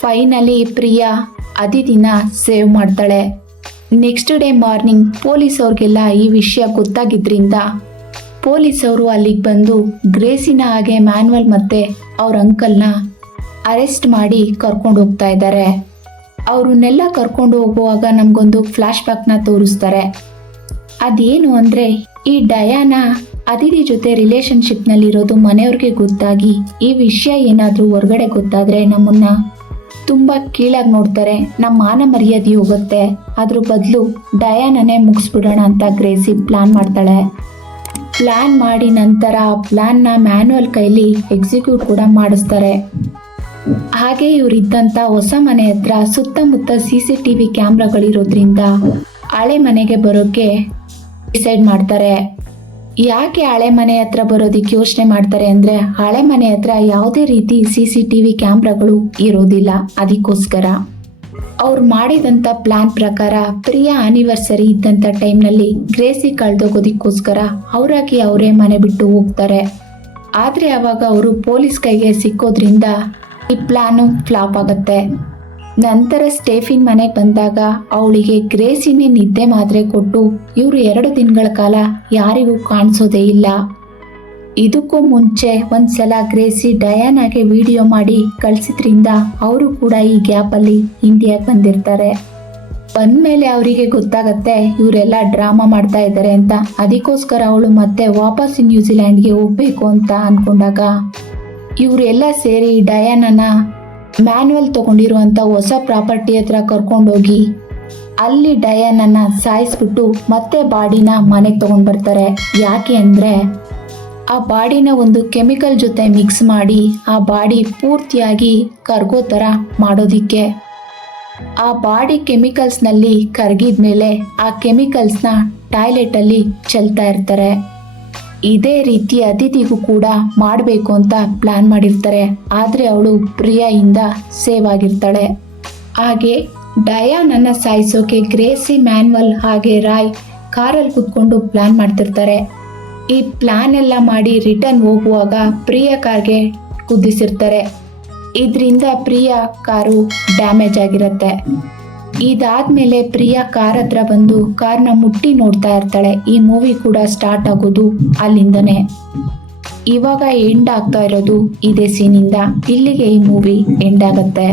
ಫೈನಲಿ ಪ್ರಿಯಾ ಅದಿತಿನ ಸೇವ್ ಮಾಡ್ತಾಳೆ. ನೆಕ್ಸ್ಟ್ ಡೇ ಮಾರ್ನಿಂಗ್ ಪೊಲೀಸ್ ಅವ್ರಿಗೆಲ್ಲ ಈ ವಿಷಯ ಗೊತ್ತಾಗಿದ್ರಿಂದ ಪೊಲೀಸ್ ಅವರು ಅಲ್ಲಿಗೆ ಬಂದು ಗ್ರೇಸಿನ ಹಾಗೆ ಮ್ಯಾನ್ಯುವಲ್ ಮತ್ತೆ ಅವ್ರ ಅಂಕಲ್ನ ಅರೆಸ್ಟ್ ಮಾಡಿ ಕರ್ಕೊಂಡು ಹೋಗ್ತಾ ಇದ್ದಾರೆ. ಅವ್ರನ್ನೆಲ್ಲ ಕರ್ಕೊಂಡು ಹೋಗುವಾಗ ನಮ್ಗೊಂದು ಫ್ಲಾಶ್ ಬ್ಯಾಕ್ನ ತೋರಿಸ್ತಾರೆ. ಅದೇನು ಅಂದ್ರೆ ಈ ಡಯಾನ ಅದಿತಿ ಜೊತೆ ರಿಲೇಶನ್ಶಿಪ್ ನಲ್ಲಿ ಇರೋದು ಮನೆಯವ್ರಿಗೆ ಗೊತ್ತಾಗಿ ಈ ವಿಷಯ ಏನಾದ್ರೂ ಹೊರಗಡೆ ಗೊತ್ತಾದ್ರೆ ನಮ್ಮನ್ನ ತುಂಬಾ ಕೀಳಾಗಿ ನೋಡ್ತಾರೆ, ನಮ್ಮ ಮಾನ ಮರ್ಯಾದೆ ಹೋಗುತ್ತೆ. ಅದ್ರ ಬದಲು ಡಯಾನನೇ ಮುಗಿಸ್ಬಿಡೋಣ ಅಂತ ಗ್ರೇಸಿ ಪ್ಲಾನ್ ಮಾಡ್ತಾಳೆ. ಪ್ಲಾನ್ ಮಾಡಿ ನಂತರ ಆ ಪ್ಲಾನ್ನ ಮ್ಯಾನ್ಯುವಲ್ ಕೈಲಿ ಎಕ್ಸಿಕ್ಯೂಟ್ ಕೂಡ ಮಾಡಿಸ್ತಾರೆ. ಹಾಗೆ ಇವರಿದ್ದಂತ ಹೊಸ ಮನೆ ಹತ್ರ ಸುತ್ತಮುತ್ತ CCTV ಕ್ಯಾಮ್ರಾಗಳಿರೋದ್ರಿಂದ ಹಳೆ ಮನೆಗೆ ಬರೋಕೆ ಡಿಸೈಡ್ ಮಾಡ್ತಾರೆ. ಯಾಕೆ ಹಳೆ ಮನೆ ಹತ್ರ ಬರೋದಿಕ್ಕೆ ಯೋಚನೆ ಮಾಡ್ತಾರೆ ಅಂದ್ರೆ ಹಳೆ ಮನೆ ಹತ್ರ ಯಾವುದೇ ರೀತಿ CCTV ಕ್ಯಾಮ್ರಾಗಳು ಇರೋದಿಲ್ಲ. ಅದಕ್ಕೋಸ್ಕರ ಅವ್ರು ಮಾಡಿದಂತ ಪ್ಲಾನ್ ಪ್ರಕಾರ ಪ್ರಿಯಾ ಆನಿವರ್ಸರಿ ಇದ್ದಂತ ಟೈಮ್ನಲ್ಲಿ ಗ್ರೇಸಿ ಕಳ್ದೋಗೋದಿಕ್ಕೋಸ್ಕರ ಅವರೇ ಮನೆ ಬಿಟ್ಟು ಹೋಗ್ತಾರೆ. ಆದ್ರೆ ಅವಾಗ ಅವರು ಪೊಲೀಸ್ ಕೈಗೆ ಸಿಕ್ಕೋದ್ರಿಂದ ಈ ಪ್ಲಾನು ಫ್ಲಾಪ್ ಆಗುತ್ತೆ. ನಂತರ ಸ್ಟೇಫಿನ್ ಮನೆಗೆ ಬಂದಾಗ ಅವಳಿಗೆ ಗ್ರೇಸಿನೇ ನಿದ್ದೆ ಮಾತ್ರೆ ಕೊಟ್ಟು ಇವರು 2 ದಿನಗಳ ಕಾಲ ಯಾರಿಗೂ ಕಾಣಿಸೋದೇ ಇಲ್ಲ. ಇದಕ್ಕೂ ಮುಂಚೆ ಒಂದ್ಸಲ ಗ್ರೇಸಿ ಡಯಾನಾಗೆ ವಿಡಿಯೋ ಮಾಡಿ ಕಳ್ಸಿದ್ರಿಂದ ಅವರು ಕೂಡ ಈ ಗ್ಯಾಪಲ್ಲಿ ಇಂಡಿಯಾಗೆ ಬಂದಿರ್ತಾರೆ. ಬಂದ್ಮೇಲೆ ಅವರಿಗೆ ಗೊತ್ತಾಗತ್ತೆ ಇವರೆಲ್ಲ ಡ್ರಾಮಾ ಮಾಡ್ತಾ ಇದ್ದಾರೆ ಅಂತ. ಅದಕ್ಕೋಸ್ಕರ ಅವಳು ಮತ್ತೆ ವಾಪಸ್ ನ್ಯೂಜಿಲ್ಯಾಂಡ್ಗೆ ಹೋಗ್ಬೇಕು ಅಂತ ಅನ್ಕೊಂಡಾಗ ಇವರೆಲ್ಲ ಸೇರಿ ಡಯಾನನ ಮ್ಯಾನ್ಯುವಲ್ ತಗೊಂಡಿರುವಂತ ಹೊಸ ಪ್ರಾಪರ್ಟಿ ಹತ್ರ ಕರ್ಕೊಂಡೋಗಿ ಅಲ್ಲಿ ಡಯಾನನ್ನ ಸಾಯಿಸ್ಬಿಟ್ಟು ಮತ್ತೆ ಬಾಡಿನ ಮನೆಗೆ ತಗೊಂಡ್ ಬರ್ತಾರೆ. ಯಾಕೆ ಅಂದ್ರೆ ಆ ಬಾಡಿನ ಒಂದು ಕೆಮಿಕಲ್ ಜೊತೆ ಮಿಕ್ಸ್ ಮಾಡಿ ಆ ಬಾಡಿ ಪೂರ್ತಿಯಾಗಿ ಕರ್ಗೋ ತರ ಮಾಡೋದಿಕ್ಕೆ. ಆ ಬಾಡಿ ಕೆಮಿಕಲ್ಸ್ನಲ್ಲಿ ಕರಗಿದ್ಮೇಲೆ ಆ ಕೆಮಿಕಲ್ಸ್ನ ಟಾಯ್ಲೆಟ್ ಅಲ್ಲಿ ಚೆಲ್ತಾ ಇರ್ತಾರೆ. ಇದೇ ರೀತಿ ಅದಿತಿಗೂ ಕೂಡ ಮಾಡಬೇಕು ಅಂತ ಪ್ಲಾನ್ ಮಾಡಿರ್ತಾರೆ. ಆದ್ರೆ ಅವಳು ಪ್ರಿಯಾಯಿಂದ ಸೇವ್ ಆಗಿರ್ತಾಳೆ. ಹಾಗೆ ಡಯಾನನ್ನ ಸಾಯಿಸೋಕೆ ಗ್ರೇಸಿ, ಮ್ಯಾನ್ಯುವಲ್ ಹಾಗೆ ರಾಯ್ ಕಾರಲ್ಲಿ ಕುತ್ಕೊಂಡು ಪ್ಲಾನ್ ಮಾಡ್ತಿರ್ತಾರೆ. ಈ ಪ್ಲಾನ್ ಎಲ್ಲ ಮಾಡಿ ರಿಟರ್ನ್ ಹೋಗುವಾಗ ಪ್ರಿಯಾ ಕಾರ್ಗೆ ಕುದಿಸಿರ್ತಾರೆ. ಇದರಿಂದ ಪ್ರಿಯಾ ಕಾರು ಡ್ಯಾಮೇಜ್ ಆಗಿರುತ್ತೆ. ಇದಾದ್ಮೇಲೆ ಪ್ರಿಯಾ ಕಾರ್ ಹತ್ರ ಬಂದು ಕಾರ್ನ ಮುಟ್ಟಿ ನೋಡ್ತಾ ಇರ್ತಾಳೆ. ಈ ಮೂವಿ ಕೂಡ ಸ್ಟಾರ್ಟ್ ಆಗೋದು ಅಲ್ಲಿಂದನೇ. ಇವಾಗ ಎಂಡ್ ಆಗ್ತಾ ಇರೋದು ಇದೇ ಸೀನಿಂದ. ಇಲ್ಲಿಗೆ ಈ ಮೂವಿ ಎಂಡ್ ಆಗತ್ತೆ.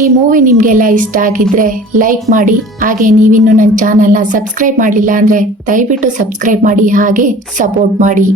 ಈ ಮೂವಿ ನಿಮಗೆಲ್ಲ ಇಷ್ಟ ಆಗಿದ್ರೆ ಲೈಕ್ ಮಾಡಿ, ಹಾಗೆ ನೀವಿನ್ನು ನನ್ನ ಚಾನಲ್ನ ಸಬ್ಸ್ಕ್ರೈಬ್ ಮಾಡಲಿಲ್ಲ ಅಂದರೆ ದಯವಿಟ್ಟು ಸಬ್ಸ್ಕ್ರೈಬ್ ಮಾಡಿ ಹಾಗೆ ಸಪೋರ್ಟ್ ಮಾಡಿ.